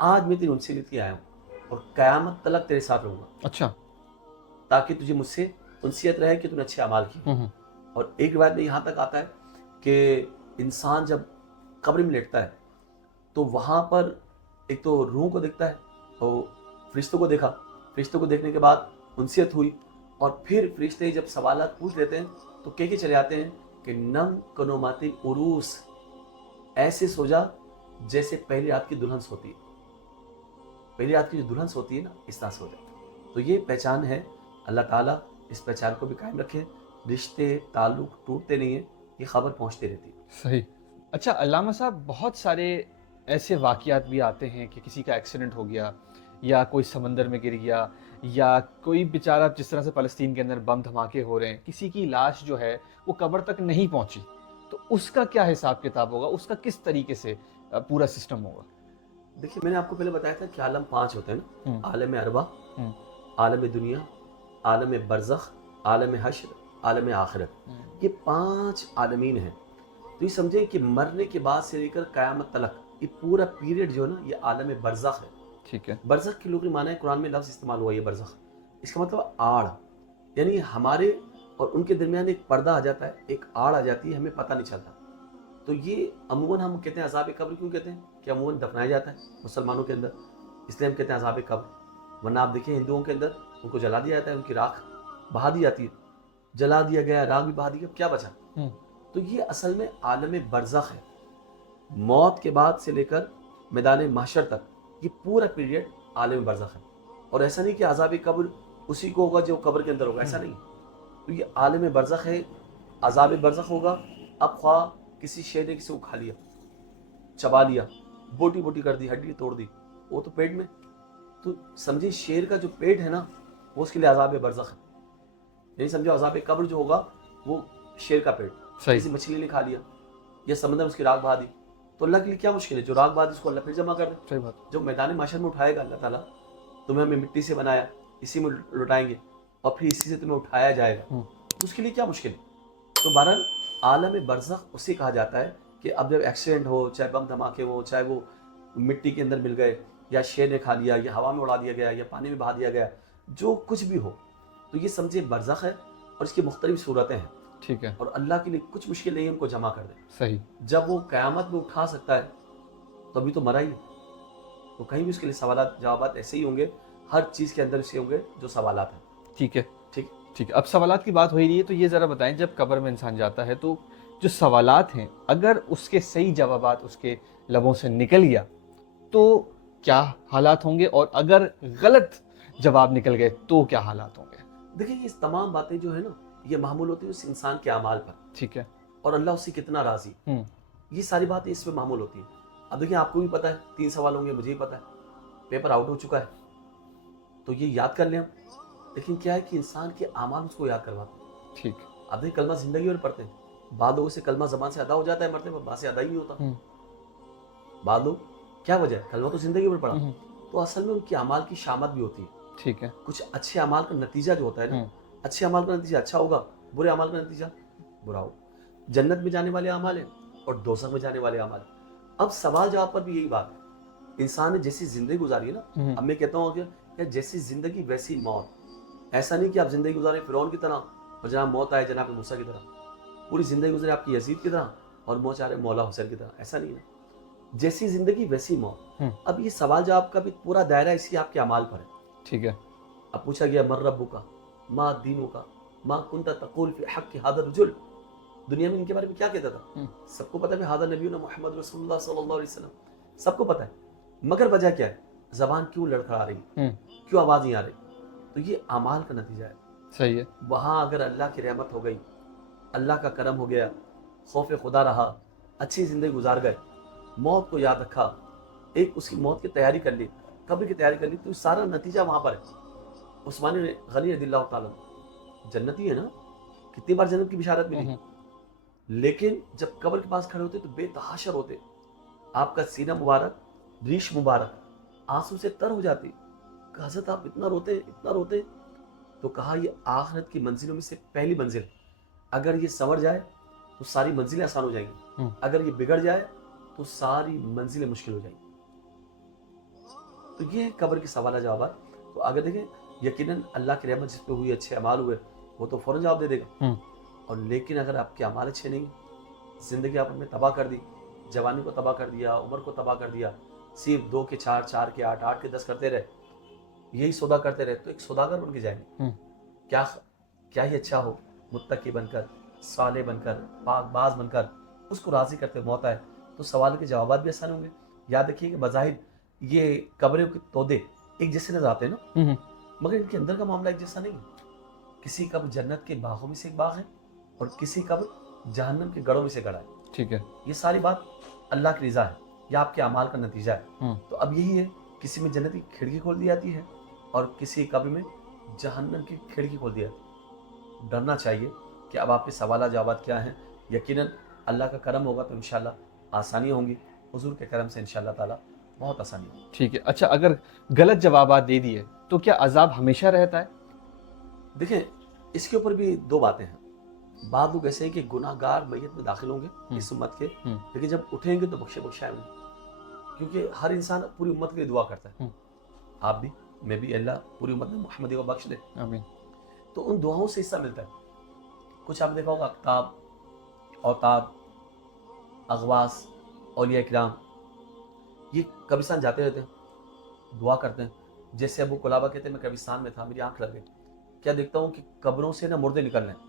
آج میں تیری انسیت کے آیا ہوں اور قیامت تلک تیرے ساتھ رہوں گا، اچھا، تاکہ تجھے مجھ سے انسیت رہے کہ تو نے اچھے اعمال کیے۔ اور ایک روایت میں یہاں تک آتا ہے کہ انسان جب قبر میں لیٹتا ہے تو وہاں پر ایک تو روح کو دیکھتا ہے، اور فرشتوں کو دیکھا، فرشتوں کو دیکھنے کے بعد انسیت ہوئی، اور پھر فرشتے جب سوالات پوچھ لیتے ہیں تو کہہ کے چلے آتے ہیں کہ نم کنوماتی عروس، ایسے سو جا جیسے پہلی رات کی دلہن سوتی ہے، پہلی رات کی جو دلہن سوتی ہے نا اس طرح سو جائے۔ تو یہ پہچان ہے، اللہ تعالیٰ اس پہچان کو بھی قائم رکھے، رشتے تعلق ٹوٹتے نہیں ہیں، یہ خبر پہنچتے رہتی ہے۔ صحیح۔ اچھا علامہ صاحب، بہت سارے ایسے واقعات بھی آتے ہیں کہ کسی کا ایکسیڈنٹ ہو گیا، یا کوئی سمندر میں گر گیا، یا کوئی بیچارہ جس طرح سے فلسطین کے اندر بم دھماکے ہو رہے ہیں، کسی کی لاش جو ہے وہ قبر تک نہیں پہنچی، تو اس کا کیا حساب کتاب ہوگا، اس کا کس طریقے سے پورا سسٹم ہوگا؟ دیکھیے میں نے آپ کو پہلے بتایا تھا کہ عالم 5 ہوتے ہیں نا، عالم ارواح، عالم دنیا، عالم برزخ، عالم حشر، عالم آخرت، یہ 5 عالمین ہیں۔ تو یہ سمجھیں کہ مرنے کے بعد سے لے کر قیامت تلک یہ پورا پیریڈ جو ہے نا یہ عالم برزخ ہے۔ ٹھیک ہے، برزخ کی لغوی معنی ہے، قرآن میں لفظ استعمال ہوا یہ برزخ، اس کا مطلب آڑ، یعنی ہمارے اور ان کے درمیان ایک پردہ آ جاتا ہے، ایک آڑ آ جاتی ہے، ہمیں پتہ نہیں چلتا۔ تو یہ عموماً ہم کہتے ہیں عذاب قبر، کیوں کہتے ہیں کہ عموماً دفنایا جاتا ہے مسلمانوں کے اندر، اس لیے ہم کہتے ہیں عذاب قبر۔ ورنہ آپ دیکھیں ہندوؤں کے اندر ان کو جلا دیا جاتا ہے، ان کی راکھ بہا دی جاتی ہے، جلا دیا گیا، راکھ بھی بہا دی گئی، کیا بچا؟ تو یہ اصل میں عالم برزخ ہے، موت کے بعد سے لے کر میدان محشر تک یہ پورا پیریڈ عالم برزخ ہے۔ اور ایسا نہیں کہ عذاب قبر اسی کو ہوگا جو قبر کے اندر ہوگا، ایسا نہیں۔ تو یہ عالم برزخ ہے، عذاب برزخ ہوگا۔ اب خواہ کسی شے نے کسی کو کھا لیا، چبا لیا، بوٹی بوٹی کر دی، ہڈی توڑ دی، وہ تو پیٹ میں، تو سمجھے شیر کا جو پیٹ ہے نا وہ اس کے لیے عذاب برزخ ہے. یعنی سمجھو عذاب قبر جو ہوگا وہ شیر کا پیٹ, کسی مچھلی نے کھا لیا یا سمندر اس کی راکھ بہا دی, تو اللہ کے لیے کیا مشکل ہے؟ جو راکھ بہا دی اس کو اللہ پھر جمع کر دے. صحیح بات. جو میدان محشر میں اٹھائے گا اللہ تعالیٰ, تمہیں ہمیں مٹی سے بنایا, اسی میں لٹائیں گے اور پھر اسی سے تمہیں اٹھایا جائے گا, تو اس کے لیے کیا مشکل ہے؟ تو بہرحال عالم برزخ اسے کہا جاتا ہے کہ اب جب ایکسیڈنٹ ہو, چاہے بم دھماکے ہو, چاہے وہ مٹی کے اندر مل گئے یا شیر نے کھا لیا یا ہوا میں اڑا دیا گیا یا پانی میں بہا دیا گیا, جو کچھ بھی ہو, تو یہ سمجھے برزخ ہے اور اس کی مختلف صورتیں ہیں. ٹھیک ہے. اور اللہ کے لیے کچھ مشکل نہیں ہے ان کو جمع کر دے. صحیح. جب وہ قیامت میں اٹھا سکتا ہے تو ابھی تو مرا ہی ہے, تو کہیں بھی اس کے لیے سوالات جوابات ایسے ہی ہوں گے, ہر چیز کے اندر اسے ہوں گے جو سوالات ہیں. ٹھیک ہے. ٹھیک ٹھیک ہے. اب سوالات کی بات ہو ہی رہی ہے تو یہ ذرا بتائیں, جب قبر میں انسان جاتا ہے تو جو سوالات ہیں اگر اس کے صحیح جوابات اس کے لبوں سے نکل گیا تو کیا حالات ہوں گے, اور اگر غلط جواب نکل گئے تو کیا حالات ہوں گے؟ دیکھیں یہ تمام باتیں جو ہے نا یہ معمول ہوتی ہیں اس انسان کے اعمال پر. ٹھیک ہے. اور اللہ اس سے کتنا راضی, یہ ساری باتیں اس پہ معمول ہوتی ہیں. اب دیکھیں آپ کو بھی پتہ ہے 3 سوال ہوں گے, مجھے بھی پتہ ہے, پیپر آؤٹ ہو چکا ہے, تو یہ یاد کر لیں ہم. لیکن کیا ہے کہ انسان کے اعمال اس کو یاد کرواتے ہیں. ٹھیک. اب دیکھیں کلمہ زندگی میں پڑھتے ہیں, بعض لوگوں سے کلمہ زبان سے ادا ہو جاتا ہے مرتے پر, بعض سے ادا ہی نہیں ہوتا. بعض لوگ کیا وجہ ہے, کلمہ تو زندگی میں پڑھا, تو اصل میں ان کے اعمال کی شامت بھی ہوتی ہے. ٹھیک ہے. کچھ اچھے اعمال کا نتیجہ جو ہوتا ہے نا, اچھے اعمال کا نتیجہ اچھا ہوگا, برے اعمال کا نتیجہ برا ہوگا. جنت میں جانے والے اعمال ہیں اور دوزخ میں جانے والے اعمال ہیں. اب سوال جواب پر بھی یہی بات ہے, انسان نے جیسی زندگی گزاری ہے نا, اب میں کہتا ہوں کہ جیسی زندگی ویسی موت. ایسا نہیں کہ آپ زندگی گزاریں فرعون کی طرح اور جناب موت آئے جناب موسیٰ کی طرح, پوری زندگی گزرے آپ کی یزید کی طرح اور موت چاہ رہے مولا حسین کی طرح, ایسا نہیں ہے. جیسی زندگی ویسی موت. اب یہ سوال جواب کا بھی پورا دائرہ اسی آپ کے اعمال پر ہے. ٹھیک ہے. اب پوچھا گیا من ربک ما دینک ما کنت تقول فی حق هذا الرجل, دنیا میں ان کے بارے میں کیا کہتا تھا؟ سب کو پتہ ہے هذا نبینا محمد رسول اللہ صلی اللہ علیہ وسلم, سب کو پتہ ہے, مگر وجہ کیا ہے؟ زبان کیوں لڑکھڑا رہی, کیوں آواز نہیں آ رہی؟ تو یہ اعمال کا نتیجہ ہے. صحیح ہے. وہاں اگر اللہ کی رحمت ہو گئی, اللہ کا کرم ہو گیا, خوف خدا رہا, اچھی زندگی گزار گئے, موت کو یاد رکھا, ایک اس کی موت کی تیاری کر لی, قبر کی تیاری کر لی, تو سارا نتیجہ وہاں پر ہے. عثمان غنی رضی اللہ تعالیٰ جنتی ہے نا, کتنی بار جنت کی بشارت ملی, لیکن جب قبر کے پاس کھڑے ہوتے تو بے تحاشر ہوتے, آپ کا سینہ مبارک, ریش مبارک آنسو سے تر ہو جاتی. کہ حضرت آپ اتنا روتے, تو کہا یہ آخرت کی منزلوں میں سے پہلی منزل, اگر یہ سنور جائے تو ساری منزلیں آسان ہو جائیں گی, اگر یہ بگڑ جائے تو ساری منزلیں مشکل ہو جائیں گی. تو یہ قبر کے سوال جوابات. تو اگر دیکھیں یقیناً اللہ کی رحمت جس پہ ہوئی, اچھے اعمال ہوئے, وہ تو فوراً جواب دے دے گا. اور لیکن اگر آپ کے اعمال اچھے نہیں, زندگی آپ نے تباہ کر دی, جوانی کو تباہ کر دیا, عمر کو تباہ کر دیا, صرف 2 کے 4, 4 کے 8, 8 کے 10 کرتے رہے, یہی سودا کرتے رہے, تو ایک سوداگر بن کے جائیں گے. کیا ہی اچھا ہو متقی بن کر, صالح بن کر, پاک باز بن کر اس کو راضی کرتے موت آئے, تو سوال کے جوابات بھی آسان ہوں گے. یاد رکھیے کہ بظاہر یہ قبروں کے تودے ایک جیسے نظر آتے ہیں نا, مگر ان کے اندر کا معاملہ ایک جیسا نہیں. کسی قبر جنت کے باغوں میں سے ایک باغ ہے اور کسی قبر جہنم کے گڑھوں میں سے گڑھا ہے. ٹھیک ہے. یہ ساری بات اللہ کی رضا ہے, یہ آپ کے اعمال کا نتیجہ ہے. تو اب یہی ہے, کسی میں جنت کی کھڑکی کھول دی جاتی ہے اور کسی قبر میں جہنم کی کھڑکی کھول دی جاتی ہے. ڈرنا چاہیے کہ اب آپ کے سوالات جوابات کیا ہیں. یقیناً اللہ کا کرم ہوگا تو انشاءاللہ آسانی ہوں گی, حضور کے کرم سے انشاءاللہ تعالیٰ بہت آسانی ہوگی. ٹھیک ہے. اچھا, اگر غلط جوابات دے دیے تو کیا عذاب ہمیشہ رہتا ہے؟ دیکھیں اس کے اوپر بھی 2 باتیں ہیں. بعض لوگ ایسے ہیں کہ گناہ گار میت میں داخل ہوں گے اس امت کے, لیکن جب اٹھیں گے تو بخشائے ہوں گے, کیونکہ ہر انسان پوری امت کے لیے دعا کرتا ہے. آپ بھی, میں بھی, اللہ پوری امت میں محمدی کو بخش دے. آمین. تو ان دعاؤں سے حصہ ملتا ہے. کچھ آپ نے دیکھا ہوگا اقطاب, اوتاد, اغواس, اولیاء کرام, یہ قبرستان جاتے رہتے ہیں, دعا کرتے ہیں. جیسے ابو قلابہ کہتے ہیں میں قبرستان میں تھا, میری آنکھ لگ گئی, کیا دیکھتا ہوں کہ قبروں سے نا مردے نکل رہے ہیں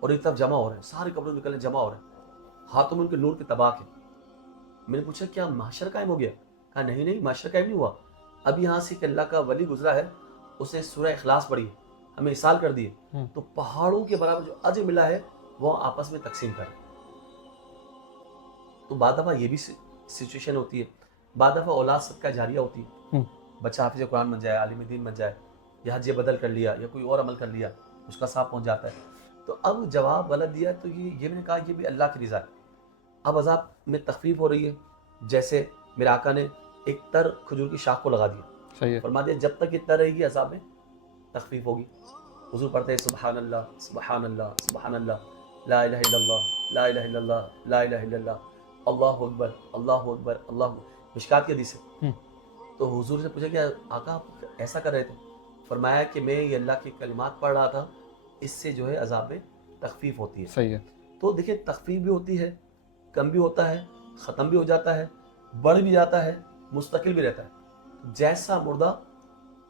اور ایک طرف جمع ہو رہے ہیں, سارے قبروں نکل رہے ہیں, جمع ہو رہے ہیں, ہاتھوں میں ان کے نور کے طباق ہیں. میں نے پوچھا کیا محشر قائم ہو گیا؟ کہا نہیں محشر قائم نہیں ہوا, اب یہاں سے ایک اللہ کا ولی گزرا ہے, اس نے سورہ اخلاص پڑھی, ہمیں احسال کر دیے, تو پہاڑوں کے برابر جو اجر ملا ہے وہ آپس میں تقسیم کر. تو بعد دفعہ یہ بھی سچویشن ہوتی ہے, بعد دفعہ اولاد صدقہ جاریہ ہوتی ہے, بچہ حافظ قرآن بن جائے, عالم دین بن جائے, یا حج بدل کر لیا یا کوئی اور عمل کر لیا اس کا ثواب پہنچ جاتا ہے. تو اب جواب غلط دیا تو یہ میں نے کہا یہ بھی اللہ کی رضا ہے. اب عذاب میں تخفیف ہو رہی ہے. جیسے میرے آقا نے ایک تر کھجور کی شاخ کو لگا دیا, صحیح ہے. فرما دیا جب تک یہ تر رہے گی عذاب میں تخفیف ہوگی. حضور پڑھتے ہیں سبحان اللہ سبحان اللہ سبحان اللہ لا الہ الا اللہ لا الہ الا اللہ لا الہ الا اللہ اللہ اکبر اللہ اکبر اللہ. مشکات کی حدیث ہے. تو حضور سے پوچھا کہ آقا آپ ایسا کر رہے تھے؟ فرمایا کہ میں یہ اللہ کے کلمات پڑھ رہا تھا, اس سے جو ہے عذاب میں تخفیف ہوتی ہے. صحیح ہے. تو دیکھیں تخفیف بھی ہوتی ہے, کم بھی ہوتا ہے, ختم بھی ہو جاتا ہے, بڑھ بھی جاتا ہے, مستقل بھی رہتا ہے. جیسا مردہ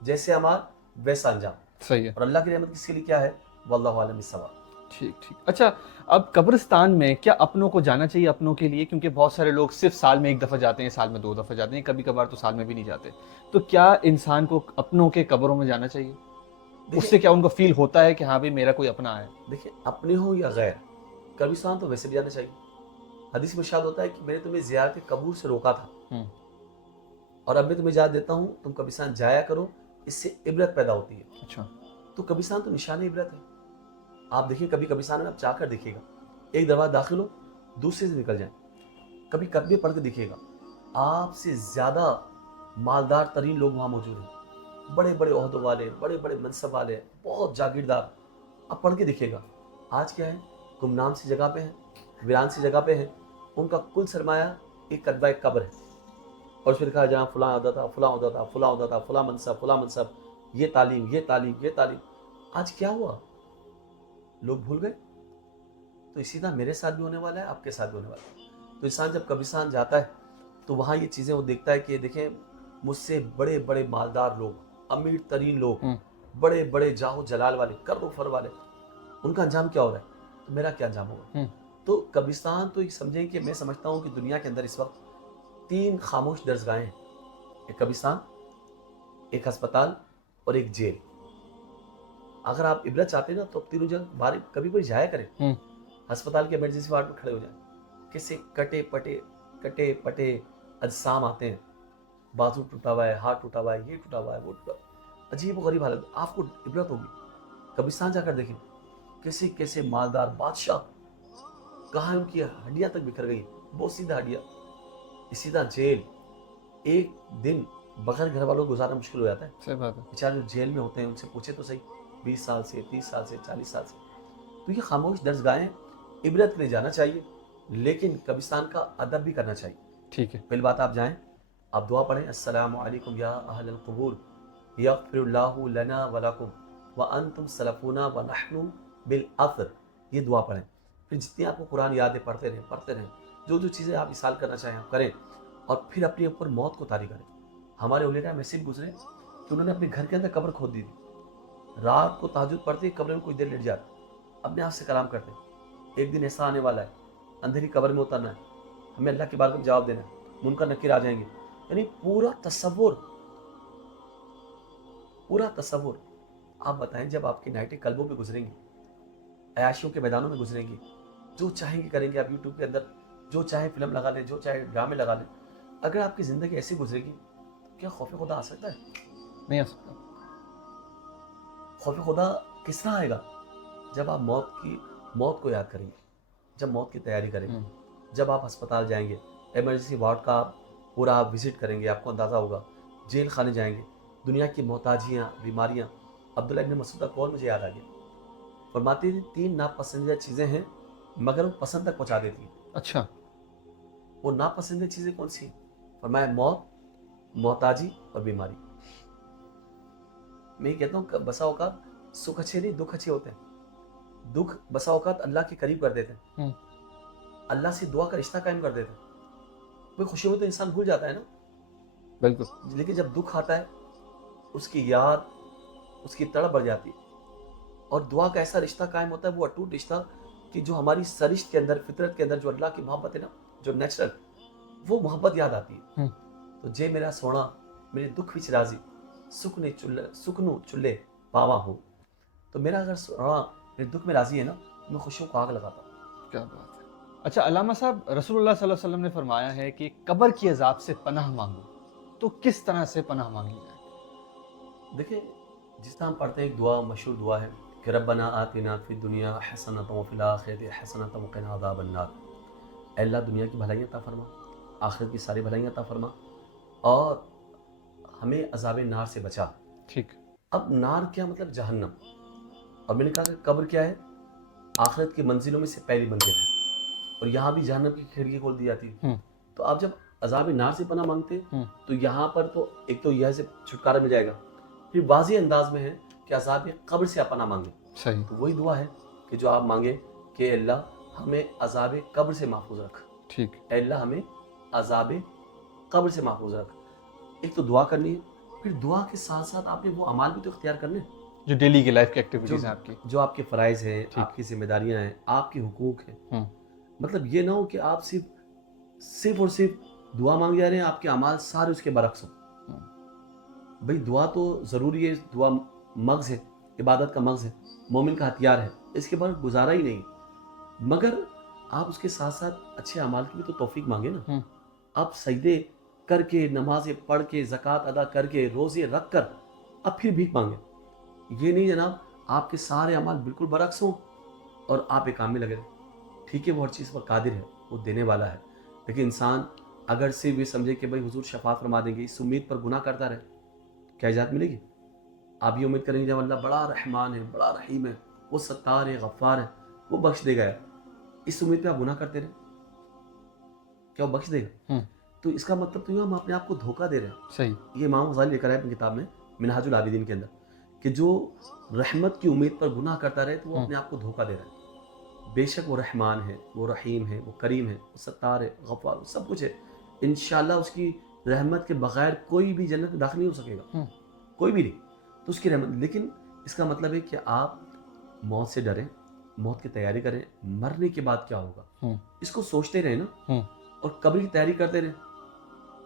جیسے امار ویسا انجام. صحیح ہے. اور اللہ کی رحمت کس کے لیے کیا ہے, واللہ عالم الصواب. ٹھیک ٹھیک. اچھا اب قبرستان میں کیا اپنوں کو جانا چاہیے اپنوں کے لیے؟ کیونکہ بہت سارے لوگ صرف سال میں 1 دفعہ جاتے ہیں, سال میں 2 دفعہ جاتے ہیں, کبھی کبھار تو سال میں بھی نہیں جاتے. تو کیا انسان کو اپنوں کے قبروں میں جانا چاہیے؟ اس سے کیا ان کو فیل ہوتا ہے کہ ہاں بھائی میرا کوئی اپنا ہے؟ دیکھیں اپنے ہوں یا غیر, قبرستان تو ویسے بھی جانا چاہیے. حدیث میں ارشاد ہوتا ہے کہ میں نے تمہیں زیارت قبور سے روکا تھا اور اب میں تمہیں اجازت دیتا ہوں تم قبرستان جایا کرو, اس سے عبرت پیدا ہوتی ہے. اچھا. تو قبرستان تو نشان عبرت ہے. آپ دیکھیں کبھی قبرستان میں آپ جا کر دیکھیے گا, ایک دروازہ داخل ہو دوسرے سے نکل جائیں, کبھی کتبے پڑھ کے دیکھیے گا, آپ سے زیادہ مالدار ترین لوگ وہاں موجود ہیں, بڑے بڑے عہدوں والے, بڑے بڑے منصب والے, بہت جاگیردار. آپ پڑھ کے دیکھیے گا آج کیا ہے, گمنام سی جگہ پہ ہیں, ویران سی جگہ پہ ہیں. ان کا کل سرمایہ ایک قصبہ ایک قبر ہے, اور اس پہ لکھا ہے جہاں فلاں ہوتا تھا فلاں ہوتا تھا فلاں ہوتا تھا فلاں منصب, یہ تعلیم یہ تعلیم یہ تعلیم. آج کیا ہوا, لوگ بھول گئے. تو اسی طرح میرے ساتھ بھی ہونے والا ہے, آپ کے ساتھ بھی ہونے والا ہے. تو انسان جب قبرستان جاتا ہے تو وہاں یہ چیزیں وہ دیکھتا ہے کہ دیکھیں مجھ سے بڑے بڑے مالدار لوگ, امیر ترین لوگ, بڑے بڑے جاہ و جلال والے, کر و فر والے, ان کا انجام کیا ہو رہا ہے, تو میرا کیا انجام ہوگا. تو قبرستان تو یہ سمجھیں کہ میں سمجھتا ہوں کہ دنیا کے اندر اس وقت 3 خاموش درسگاہیں ہیں, ایک قبرستان, ایک ہسپتال اور ایک جیل. اگر آپ عبرت چاہتے ہیں نا تو تینوں جگہ باہر کبھی کوئی جایا کریں. ہسپتال کے ایمرجنسی وارڈ میں کھڑے ہو جائیں, کیسے کٹے پٹے اجسام آتے ہیں, بازو ٹوٹا ہوا ہے, ہاتھ ٹوٹا ہوا ہے, یہ ٹوٹا ہوا ہے, وہ ٹوٹا, عجیب و غریب حالت. آپ کو عبرت ہوگی. قبرستان جا کر دیکھیں کیسے کیسے مالدار بادشاہ, کہاں ان کی ہڈیاں تک بکھر گئی, بہت سیدھا ہڈیاں. اسی طرح جیل, ایک دن بغیر گھر والوں کو گزارنا مشکل ہو جاتا ہے. صحیح بات ہے. بیچارے جو جیل میں ہوتے ہیں ان سے پوچھے تو صحیح, 20 سال سے 30 سال سے 40 سال سے. تو یہ خاموش درسگاہیں عبرت کے لیے جانا چاہیے, لیکن قبرستان کا ادب بھی کرنا چاہیے. ٹھیک ہے. پہلی بات آپ جائیں, آپ دعا پڑھیں, السلام علیکم یا اہل القبور یغفر اللہ لنا ولکم وانتم سلفونا ونحن بالاثر. یہ دعا پڑھیں. پھر جتنی آپ کو قرآن یاد ہے پڑھتے رہیں, جو چیزیں آپ اصال کرنا چاہیں آپ کریں, اور پھر اپنے اوپر موت کو طاری کریں. ہمارے اولیاء ٹائم ایسے بھی گزرے کہ انہوں نے اپنے گھر کے اندر قبر کھود دی تھی. رات کو تہجد پڑھتے قبر میں کوئی دیر لیٹ جاتے, اپنے آپ سے کلام کرتے. ایک دن ایسا آنے والا ہے, اندھیری قبر میں اترنا ہے, ہمیں اللہ کے بارے میں جواب دینا ہے, منکر نکیر آ جائیں گے. یعنی پورا تصور آپ بتائیں. جب آپ کی نائٹیں قلبوں پہ گزریں گی, عیاشیوں کے میدانوں میں گزریں گی, جو چاہیں گے کریں گے. آپ یوٹیوب کے اندر جو چاہے فلم لگا لیں, جو چاہے ڈرامے لگا لیں. اگر آپ کی زندگی ایسی گزرے گی, کیا خوف خدا آ سکتا ہے؟ نہیں آ سکتا. خوف خدا کس طرح آئے گا؟ جب آپ موت کو یاد کریں گے, جب موت کی تیاری کریں گے, جب آپ ہسپتال جائیں گے, ایمرجنسی وارڈ کا پورا آپ وزٹ کریں گے, آپ کو اندازہ ہوگا. جیل خانے جائیں گے, دنیا کی محتاجیاں, بیماریاں. عبداللہ ابن مسعود کا قول مجھے یاد آ گیا, فرماتے ہیں 3 ناپسندیدہ چیزیں ہیں مگر وہ پسند تک پہنچا دیتی ہیں. اچھا. وہ ناپسندیدہ چیزیں کون سی ہیں؟ فرمایا موت, محتاجی اور بیماری. میں یہ کہتا ہوں کہ بسا اوقات سکھ اچھے نہیں, دکھ اچھے ہوتے ہیں. دکھ بسا اوقات اللہ کے قریب کر دیتے ہیں, اللہ سے دعا کا رشتہ قائم کر دیتے ہیں. کوئی خوشی میں تو انسان بھول جاتا ہے نا, بالکل. لیکن جب دکھ آتا ہے اس کی یاد, اس کی تڑپ بڑھ جاتی ہے. اور دعا کا ایسا رشتہ قائم ہوتا ہے, وہ اٹوٹ رشتہ کہ جو ہماری سرشت کے اندر, فطرت کے اندر جو اللہ کی محبت ہے نا, جو نیچرل, وہ محبت یاد آتی ہے. تو جے میرا سونا میرے دکھ وچ راضی, سکھنو چلے پاوا ہو. تو میرا اگر سونا میرے دکھ میں راضی ہے نا, میں خوشیوں کو آگ لگاتا ہوں. کیا بات ہے. اچھا علامہ صاحب, رسول اللہ صلی اللہ علیہ وسلم نے فرمایا ہے کہ قبر کی عذاب سے پناہ مانگو, تو کس طرح سے پناہ مانگی جائے؟ دیکھیں جس طرح ہم پڑھتے ہیں ایک دعا مشہور دعا ہے کہ ربنا آتنا فی الدنیا حسنۃ وفی الآخرۃ حسنۃ وقنا عذاب النار. اے اللہ دنیا کی بھلائیاں عطا فرما، آخرت کی ساری بھلائیاں عطا فرما، اور ہمیں عذاب نار سے بچا. ٹھیک. اب نار کیا مطلب جہنم، اور میں نے کہا کہ قبر کیا ہے؟ آخرت کی منزلوں میں سے پہلی منزل ہے، اور یہاں بھی جہنم کی کھڑکی کھول دی جاتی ہے. تو آپ جب عذاب نار سے پناہ مانگتے ہیں تو یہاں پر تو ایک تو یہ سے چھٹکارا مل جائے گا، پھر واضح انداز میں ہے کہ عذاب قبر سے آپ پناہ مانگیں. صحیح. تو وہی دعا ہے کہ جو آپ مانگیں کہ اللہ ہمیں عذاب قبر سے محفوظ رکھ. ٹھیک. اے اللہ ہمیں عذاب قبر سے محفوظ رکھ. ایک تو دعا کرنی ہے، پھر دعا کے ساتھ ساتھ آپ نے وہ اعمال بھی تو اختیار کرنے ہیں جو ڈیلی کی لائف کی ایکٹیویٹیز ہیں آپ کی، جو آپ کے فرائض ہیں، آپ کی ذمہ داریاں ہیں، آپ کے حقوق ہیں. مطلب یہ نہ ہو کہ آپ صرف اور صرف دعا مانگ جا رہے ہیں، آپ کے اعمال سارے اس کے برعکس ہوں. بھئی دعا تو ضروری ہے، دعا مغز ہے، عبادت کا مغز ہے، مومن کا ہتھیار ہے، اس کے بعد گزارا ہی نہیں. مگر آپ اس کے ساتھ ساتھ اچھے اعمال کی بھی تو توفیق مانگے نا. آپ سجدے کر کے، نمازیں پڑھ کے، زکوٰۃ ادا کر کے، روزے رکھ کر اب پھر بھیک مانگیں. یہ نہیں جناب آپ کے سارے اعمال بالکل برعکس ہوں اور آپ ایک کام میں لگے رہیں. ٹھیک ہے وہ ہر چیز پر قادر ہے، وہ دینے والا ہے، لیکن انسان اگر صرف یہ سمجھے کہ بھائی حضور شفاعت فرما دیں گے، اس امید پر گناہ کرتا رہے، کیا اجازت ملے گی؟ آپ یہ امید کریں گے جب اللہ بڑا رحمان ہے، بڑا رحیم ہے، وہ ستار ہے، غفار ہے، وہ بخش دے گا، اس امید پہ آپ گناہ کرتے رہے، کیا وہ بخش دے گا؟ تو اس کا مطلب تو یہ ہم اپنے آپ کو دھوکہ دے رہے ہیں. صحیح. یہ امام غزالی لے کر آئے اپنی کتاب میں منہاج العابدین کے اندر کہ جو رحمت کی امید پر گناہ کرتا رہے تو وہ اپنے آپ کو دھوکہ دے رہا ہے. بے شک وہ رحمان ہے، وہ رحیم ہے، وہ کریم ہے، وہ ستار ہے، غفار، سب کچھ ہے. انشاءاللہ اس کی رحمت کے بغیر کوئی بھی جنت میں داخل نہیں ہو سکے گا، کوئی بھی نہیں. تو اس کی رحمت، لیکن اس کا مطلب ہے کہ آپ موت سے ڈریں، موت کی تیاری کریں، مرنے کے بعد کیا ہوگا اس کو سوچتے رہیں نا، اور قبر کی تیاری کرتے رہیں،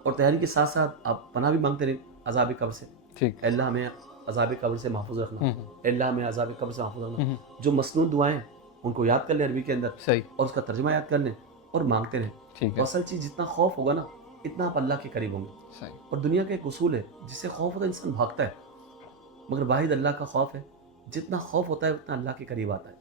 اور تیاری کے ساتھ ساتھ آپ پناہ بھی مانگتے رہیں عذاب قبر سے. ٹھیک. اللہ ہمیں عذاب قبر سے محفوظ رکھنا، اللہ ہمیں عذاب قبر سے محفوظ رکھنا. جو مسنون دعائیں ہیں ان کو یاد کر لیں عربی کے اندر، صحیح، اور اس کا ترجمہ یاد کر لیں اور مانگتے رہیں. ٹھیک ہے. اصل چیز جتنا خوف ہوگا نا اتنا آپ اللہ کے قریب ہوں گے. صحیح. اور دنیا کا ایک اصول ہے جس سے خوف ہوتا ہے انسان بھاگتا ہے، مگر واحد اللہ کا خوف ہے، جتنا خوف ہوتا ہے اتنا اللہ کے قریب آتا ہے.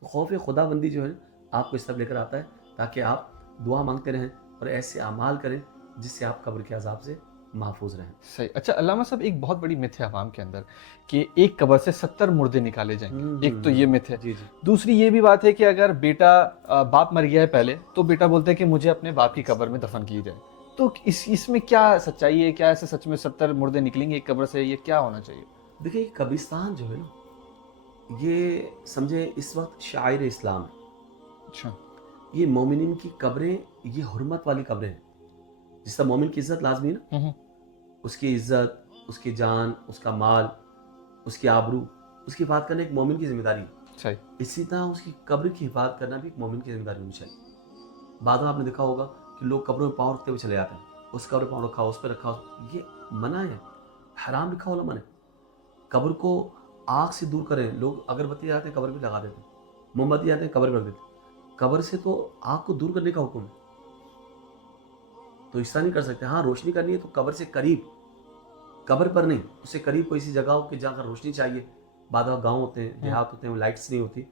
تو خوف خدا بندی جو ہے آپ کو اس طرف لے کر آتا ہے تاکہ آپ دعا مانگتے رہیں اور ایسے اعمال کریں جس سے آپ قبر کے عذاب سے محفوظ رہیں. صحیح. اچھا علامہ صاحب، ایک بہت بڑی متھ ہے عوام کے اندر کہ ایک قبر سے 70 مردے نکالے جائیں گے. ایک تو یہ متھ ہے. جی جی. دوسری یہ بھی بات ہے کہ اگر بیٹا باپ مر گیا ہے پہلے تو بیٹا بولتا ہے کہ مجھے اپنے باپ کی قبر میں دفن کی جائے. تو اس میں کیا سچائی ہے؟ کیا ایسے سچ میں 70 مردے نکلیں گے ایک قبر سے؟ یہ کیا ہونا چاہیے؟ دیکھیں قبرستان جو ہے نا، یہ سمجھے اس وقت شاعر اسلام ہے. اچھا. یہ مومنین کی قبریں یہ حرمت والی قبریں ہیں. جس طرح مومن کی عزت لازمی ہے نا، اس کی عزت، اس کی جان، اس کا مال، اس کی آبرو، اس کی حفاظت کرنا ایک مومن کی ذمہ داری ہے. صحیح. اسی طرح اس کی قبر کی حفاظت کرنا بھی ایک مومن کی ذمہ داری ہونی چاہیے. بعد میں آپ نے دیکھا ہوگا کہ لوگ قبروں میں پاؤں رکھتے ہوئے چلے جاتے ہیں، اس قبر پہ پاؤں رکھا، اس پہ رکھا. یہ منع ہے، حرام لکھا علماء نے. قبر کو آگ سے دور کریں. لوگ اگربتی آتے ہیں قبر پہ لگا دیتے ہیں، موم بتی آتے ہیں قبر پہ رکھ دیتے ہیں. قبر سے تو آگ کو دور کرنے کا حکم ہے، تو اس طرح نہیں کر سکتے. ہاں روشنی کرنی ہے تو قبر سے قریب، قبر پر نہیں، اس سے قریب کوئی سی جگہ ہو کہ جہاں روشنی چاہیے. بعد گاؤں ہوتے ہیں، دیہات ہوتے ہیں، وہ لائٹس نہیں ہوتی،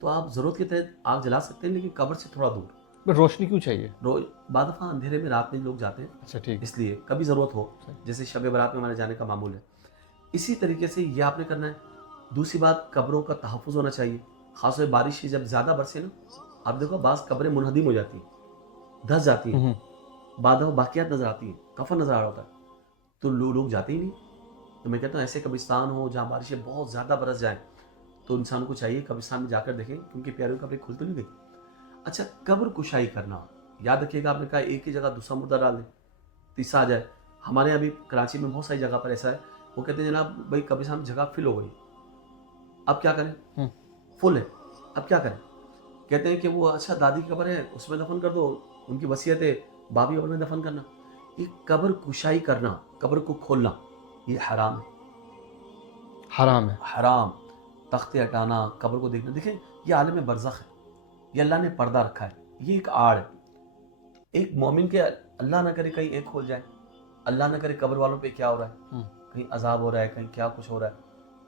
تو آپ ضرورت کے تحت آگ جلا سکتے ہیں، لیکن قبر سے تھوڑا دور. روشنی کیوں چاہیے؟ بعد دفعہ اندھیرے میں رات میں لوگ جاتے ہیں. اچھا ٹھیک. اس لیے کبھی ضرورت ہو، جیسے شب برات میں ہمارے جانے کا معمول ہے. اسی طریقے سے یہ آپ نے کرنا ہے. دوسری بات، قبروں کا تحفظ ہونا چاہیے، خاص طور بارش جب زیادہ برسے نا، آپ دیکھو بعض قبریں منہدم ہو جاتی ہیں، دھس جاتی ہیں، بعد وہ باقیات نظر آتی ہیں، کفن نظر آ رہا ہوتا ہے، تو لوگ جاتے ہی نہیں. تو میں کہتا ہوں ایسے قبرستان ہو جہاں بارشیں بہت زیادہ برس جائیں تو انسان کو چاہیے قبرستان میں جا کر دیکھیں کہ ان کے پیاروں کی قبریں کھل تو نہیں گئی. اچھا قبر کشائی کرنا، یاد رکھیے گا آپ نے کہا ایک ہی جگہ دوسرا مردہ ڈال دیں، تیسرا آ جائے. ہمارے یہاں بھی کراچی میں بہت ساری جگہ پر ایسا ہے، وہ کہتے ہیں جناب بھائی قبرستان میں جگہ فل ہو گئی، اب کیا کریں؟ فل ہے، اب کیا کریں؟ کہتے ہیں کہ وہ اچھا دادی کی قبر ہے اس میں دفن کر دو، ان کی وصیت ہے بابی قبر میں دفن کرنا. یہ قبر کشائی کرنا، قبر کو کھولنا، یہ حرام ہے. حرام ہے. حرام. تختے ہٹانا، قبر کو دیکھنا. دیکھیں یہ عالم برزخ ہے، یہ اللہ نے پردہ رکھا ہے، یہ ایک آڑ ہے. ایک مومن کے اللہ نہ کرے کہیں ایک کھول جائے، اللہ نہ کرے قبر والوں پہ کیا ہو رہا ہے، کہیں عذاب ہو رہا ہے، کہیں کیا کچھ ہو رہا ہے.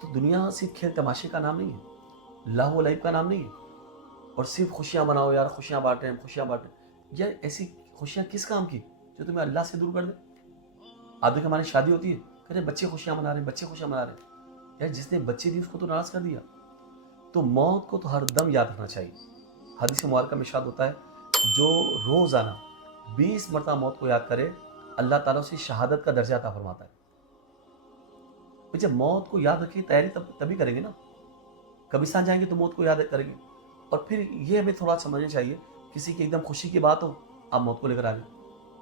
تو دنیا صرف کھیل تماشے کا نام نہیں ہے، لہو و لعب کا نام نہیں ہے، اور صرف خوشیاں مناؤ یار، خوشیاں بانٹیں خوشیاں بانٹیں. یار ایسی خوشیاں کس کام کی جو تمہیں اللہ سے دور کر دے؟ آپ دیکھیں ہماری شادی ہوتی ہے، کہتے ہیں بچے خوشیاں منا رہے ہیں، بچے خوشیاں منا رہے ہیں. یار جس نے بچے دی اس کو تو ناراض کر دیا. تو موت کو تو ہر دم یاد رکھنا چاہیے. حدیث مبارکہ میں ارشاد ہوتا ہے جو روزانہ 20 مرتبہ موت کو یاد کرے اللہ تعالیٰ اسے شہادت کا درجہ عطا فرماتا ہے. جب موت کو یاد رکھیں تیاری تبھی کریں گے نا. قبرستان جائیں گے تو موت کو یاد کریں گے. اور پھر یہ ہمیں تھوڑا سمجھنا چاہیے، کسی کی ایک دم خوشی کی بات ہو آپ موت کو لے کر آ گئے،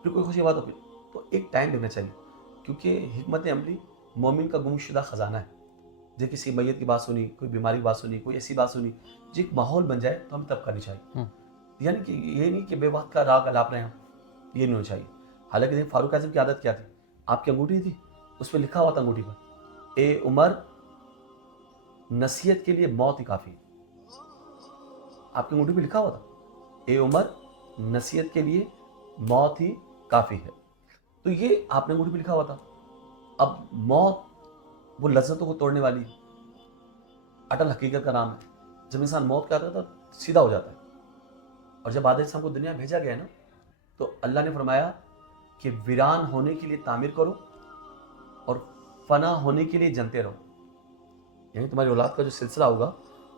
پھر کوئی خوشی کی بات ہو پھر تو ایک ٹائم دینا چاہیے. کیونکہ حکمت عملی مومن کا گم شدہ خزانہ ہے. جب کسی میت کی بات سنی، کوئی بیماری کی بات سنی، کوئی ایسی بات سنی جو ایک ماحول بن جائے تو ہمیں تب کرنی چاہیے. یعنی کہ یہ نہیں کہ بے وقت کا راگ الاپ رہے ہیں، یہ نہیں ہونا چاہیے. حالانکہ فاروق اعظم کی عادت کیا تھی؟ آپ کی انگوٹھی تھی، اس پہ لکھا ہوا تھا انگوٹھی پر، اے عمر نصیحت کے لیے موت ہی کافی ہے. آپ کی انگوٹھی پہ لکھا ہوا تھا اے عمر نصیحت کے لیے موت ہی کافی ہے. تو یہ آپ نے انگوٹھی پہ لکھا ہوا تھا. اب موت وہ لذتوں کو توڑنے والی اٹل حقیقت کا نام ہے. جب انسان موت کا آتا ہے تو سیدھا ہو جاتا ہے. اور جب آدم السلام کو دنیا بھیجا گیا نا تو اللہ نے فرمایا کہ ویران ہونے کے لیے تعمیر کرو اور فنا ہونے کے لیے جنتے رہو. یعنی تمہاری اولاد کا جو سلسلہ ہوگا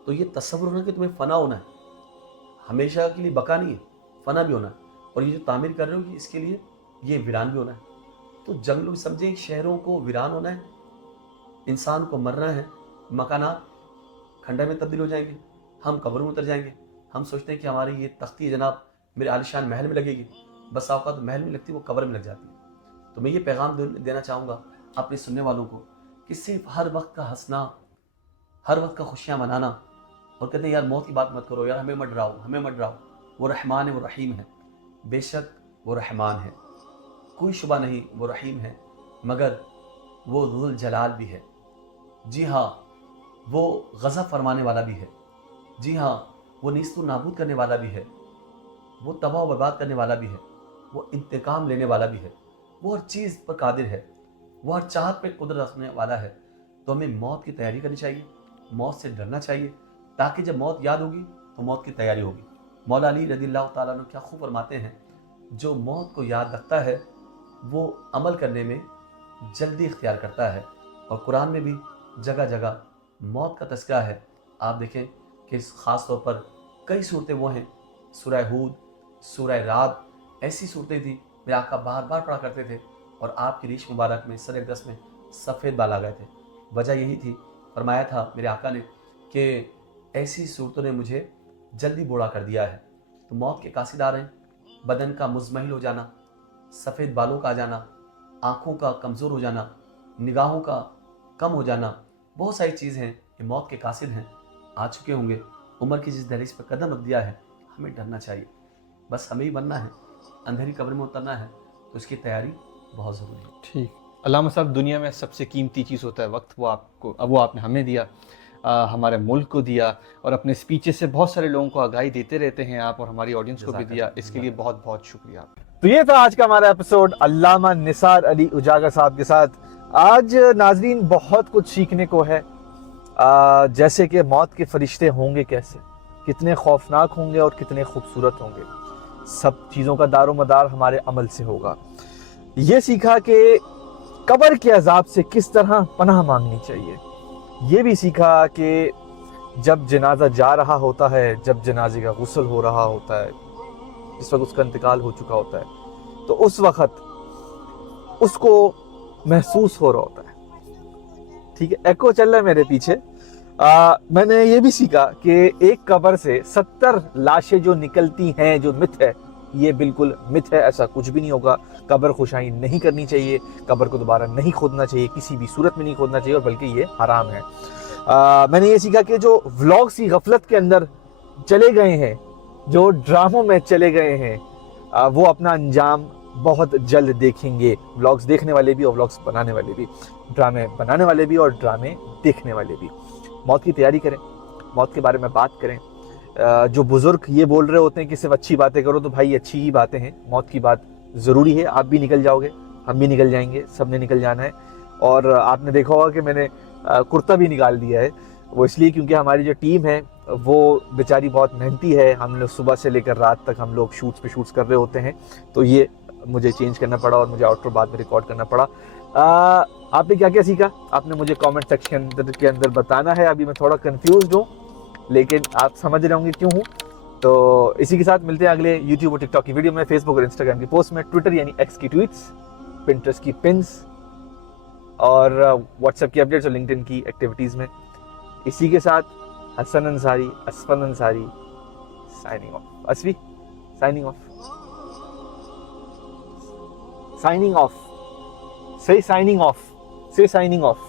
تو یہ تصور ہونا کہ تمہیں فنا ہونا ہے، ہمیشہ کے لیے بقا نہیں ہے، فنا بھی ہونا ہے. اور یہ جو تعمیر کر رہے ہو اس کے لیے یہ ویران بھی ہونا ہے. تو جنگلوں سمجھیں شہروں کو ویران ہونا ہے، انسان کو مرنا ہے، مکانات کھنڈر میں تبدیل ہو جائیں گے، ہم قبر میں اتر جائیں گے. ہم سوچتے ہیں کہ ہماری یہ تختی جناب میرے عالیشان محل میں لگے گی، بس اوقات محل میں لگتی وہ قبر میں لگ جاتی ہے. تو میں یہ پیغام دینا چاہوں گا اپنے سننے والوں کو کہ صرف ہر وقت کا ہنسنا، ہر وقت کا خوشیاں منانا اور کہتے ہیں یار موت کی بات مت کرو، یار ہمیں مت ڈراؤ، ہمیں مت ڈراؤ. وہ رحمان ہے، وہ رحیم ہے. بے شک وہ رحمان ہے، کوئی شبہ نہیں وہ رحیم ہے، مگر وہ ذو الجلال بھی ہے. جی ہاں وہ غضب فرمانے والا بھی ہے. جی ہاں وہ نیست و نابود کرنے والا بھی ہے، وہ تباہ و برباد کرنے والا بھی ہے، وہ انتقام لینے والا بھی ہے. وہ ہر چیز پر قادر ہے، وہ ہر چاہت پہ قدرت رکھنے والا ہے. تو ہمیں موت کی تیاری کرنی چاہیے، موت سے ڈرنا چاہیے، تاکہ جب موت یاد ہوگی تو موت کی تیاری ہوگی. مولا علی رضی اللہ تعالیٰ عنہ کیا خوب فرماتے ہیں، جو موت کو یاد رکھتا ہے وہ عمل کرنے میں جلدی اختیار کرتا ہے. اور قرآن میں بھی جگہ جگہ موت کا تذکرہ ہے. آپ دیکھیں کہ خاص طور پر کئی صورتیں وہ ہیں، سورہ ہود، سورہ رعد، ایسی صورتیں تھیں میرے آقا بار بار پڑھا کرتے تھے. اور آپ کی ریش مبارک میں سر اقدس میں سفید بال آ گئے تھے. وجہ یہی تھی، فرمایا تھا میرے آقا نے کہ ایسی صورتوں نے مجھے جلدی بوڑھا کر دیا ہے. تو موت کے قاصد آ رہے ہیں، بدن کا مزمحل ہو جانا، سفید بالوں کا آ جانا، آنکھوں کا کمزور ہو جانا، نگاہوں کا کم ہو جانا، بہت ساری چیزیں ہیں یہ موت کے قاصد ہیں، آ چکے ہوں گے. عمر کی جس دہلیز پر قدم رکھ دیا ہے ہمیں ڈرنا چاہیے. بس ہمیں ہی بننا ہے، اندھیری قبر میں اترنا ہے، تو اس کی تیاری بہت ضروری ہے. ٹھیک. علامہ صاحب دنیا میں سب سے قیمتی چیز ہوتا ہے وقت، وہ آپ نے ہمیں دیا، ہمارے ملک کو دیا، اور اپنے اسپیچز سے بہت سارے لوگوں کو آگاہی دیتے رہتے ہیں آپ، اور ہماری آڈینس کو بھی دیا. اس کے لیے بہت بہت شکریہ آپ. تو یہ تھا آج کا ہمارا ایپیسوڈ علامہ نثار علی اجاگر صاحب کے ساتھ. آج ناظرین بہت کچھ سیکھنے کو ہے، جیسے کہ موت کے فرشتے ہوں گے کیسے، کتنے خوفناک ہوں گے اور کتنے خوبصورت ہوں گے. سب چیزوں کا دار و مدار ہمارے عمل سے ہوگا. یہ سیکھا کہ قبر کے عذاب سے کس طرح پناہ مانگنی چاہیے. یہ بھی سیکھا کہ جب جنازہ جا رہا ہوتا ہے، جب جنازے کا غسل ہو رہا ہوتا ہے، جس وقت اس کا انتقال ہو چکا ہوتا ہے، تو اس وقت اس کو محسوس ہو رہا ہوتا ہے. ٹھیک ہے، ایکو چل رہا ہے میرے پیچھے. میں نے یہ بھی سیکھا کہ ایک قبر سے 70 لاشیں جو نکلتی ہیں، جو مت ہے، یہ بالکل مت ہے، ایسا کچھ بھی نہیں ہوگا. قبر خوشائی نہیں کرنی چاہیے، قبر کو دوبارہ نہیں کھودنا چاہیے، کسی بھی صورت میں نہیں کھودنا چاہیے، اور بلکہ یہ حرام ہے. میں نے یہ سیکھا کہ جو ولاگز کی غفلت کے اندر چلے گئے ہیں، جو ڈراموں میں چلے گئے ہیں، وہ اپنا انجام بہت جلد دیکھیں گے. ولاگز دیکھنے والے بھی اور ولاگز بنانے والے بھی، ڈرامے بنانے والے بھی اور ڈرامے دیکھنے والے بھی. موت کی تیاری کریں، موت کے بارے میں بات کریں. جو بزرگ یہ بول رہے ہوتے ہیں کہ صرف اچھی باتیں کرو، تو بھائی اچھی ہی باتیں ہیں. موت کی بات ضروری ہے، آپ بھی نکل جاؤ گے، ہم بھی نکل جائیں گے، سب نے نکل جانا ہے. اور آپ نے دیکھا ہوگا کہ میں نے کرتا بھی نکال دیا ہے. وہ اس لیے کیونکہ ہماری جو ٹیم ہے وہ بیچاری بہت محنتی ہے. ہم لوگ صبح سے لے کر رات تک ہم لوگ شوٹس کر رہے ہوتے ہیں, تو یہ مجھے چینج کرنا پڑا اور مجھے آؤٹرو بعد میں ریکارڈ کرنا پڑا. آپ نے کیا کیا سیکھا آپ نے مجھے کامنٹ سیکشن کے اندر بتانا ہے. ابھی میں تھوڑا کنفیوزڈ ہوں لیکن آپ سمجھ رہے ہوں گے کیوں ہوں. تو اسی کے ساتھ ملتے ہیں اگلے یوٹیوب اور ٹک ٹاک کی ویڈیو میں, فیس بک اور انسٹاگرام کی پوسٹ میں, ٹویٹر یعنی ایکس کی ٹویٹس, پنٹرسٹ کی پنس اور واٹس ایپ کی اپڈیٹس اور لنکڈ ان کی ایکٹیویٹیز میں. اسی کے ساتھ Hasan Ansari, Asfan Ansari signing off. Asfi signing off. Signing off. Say signing off. Say signing off.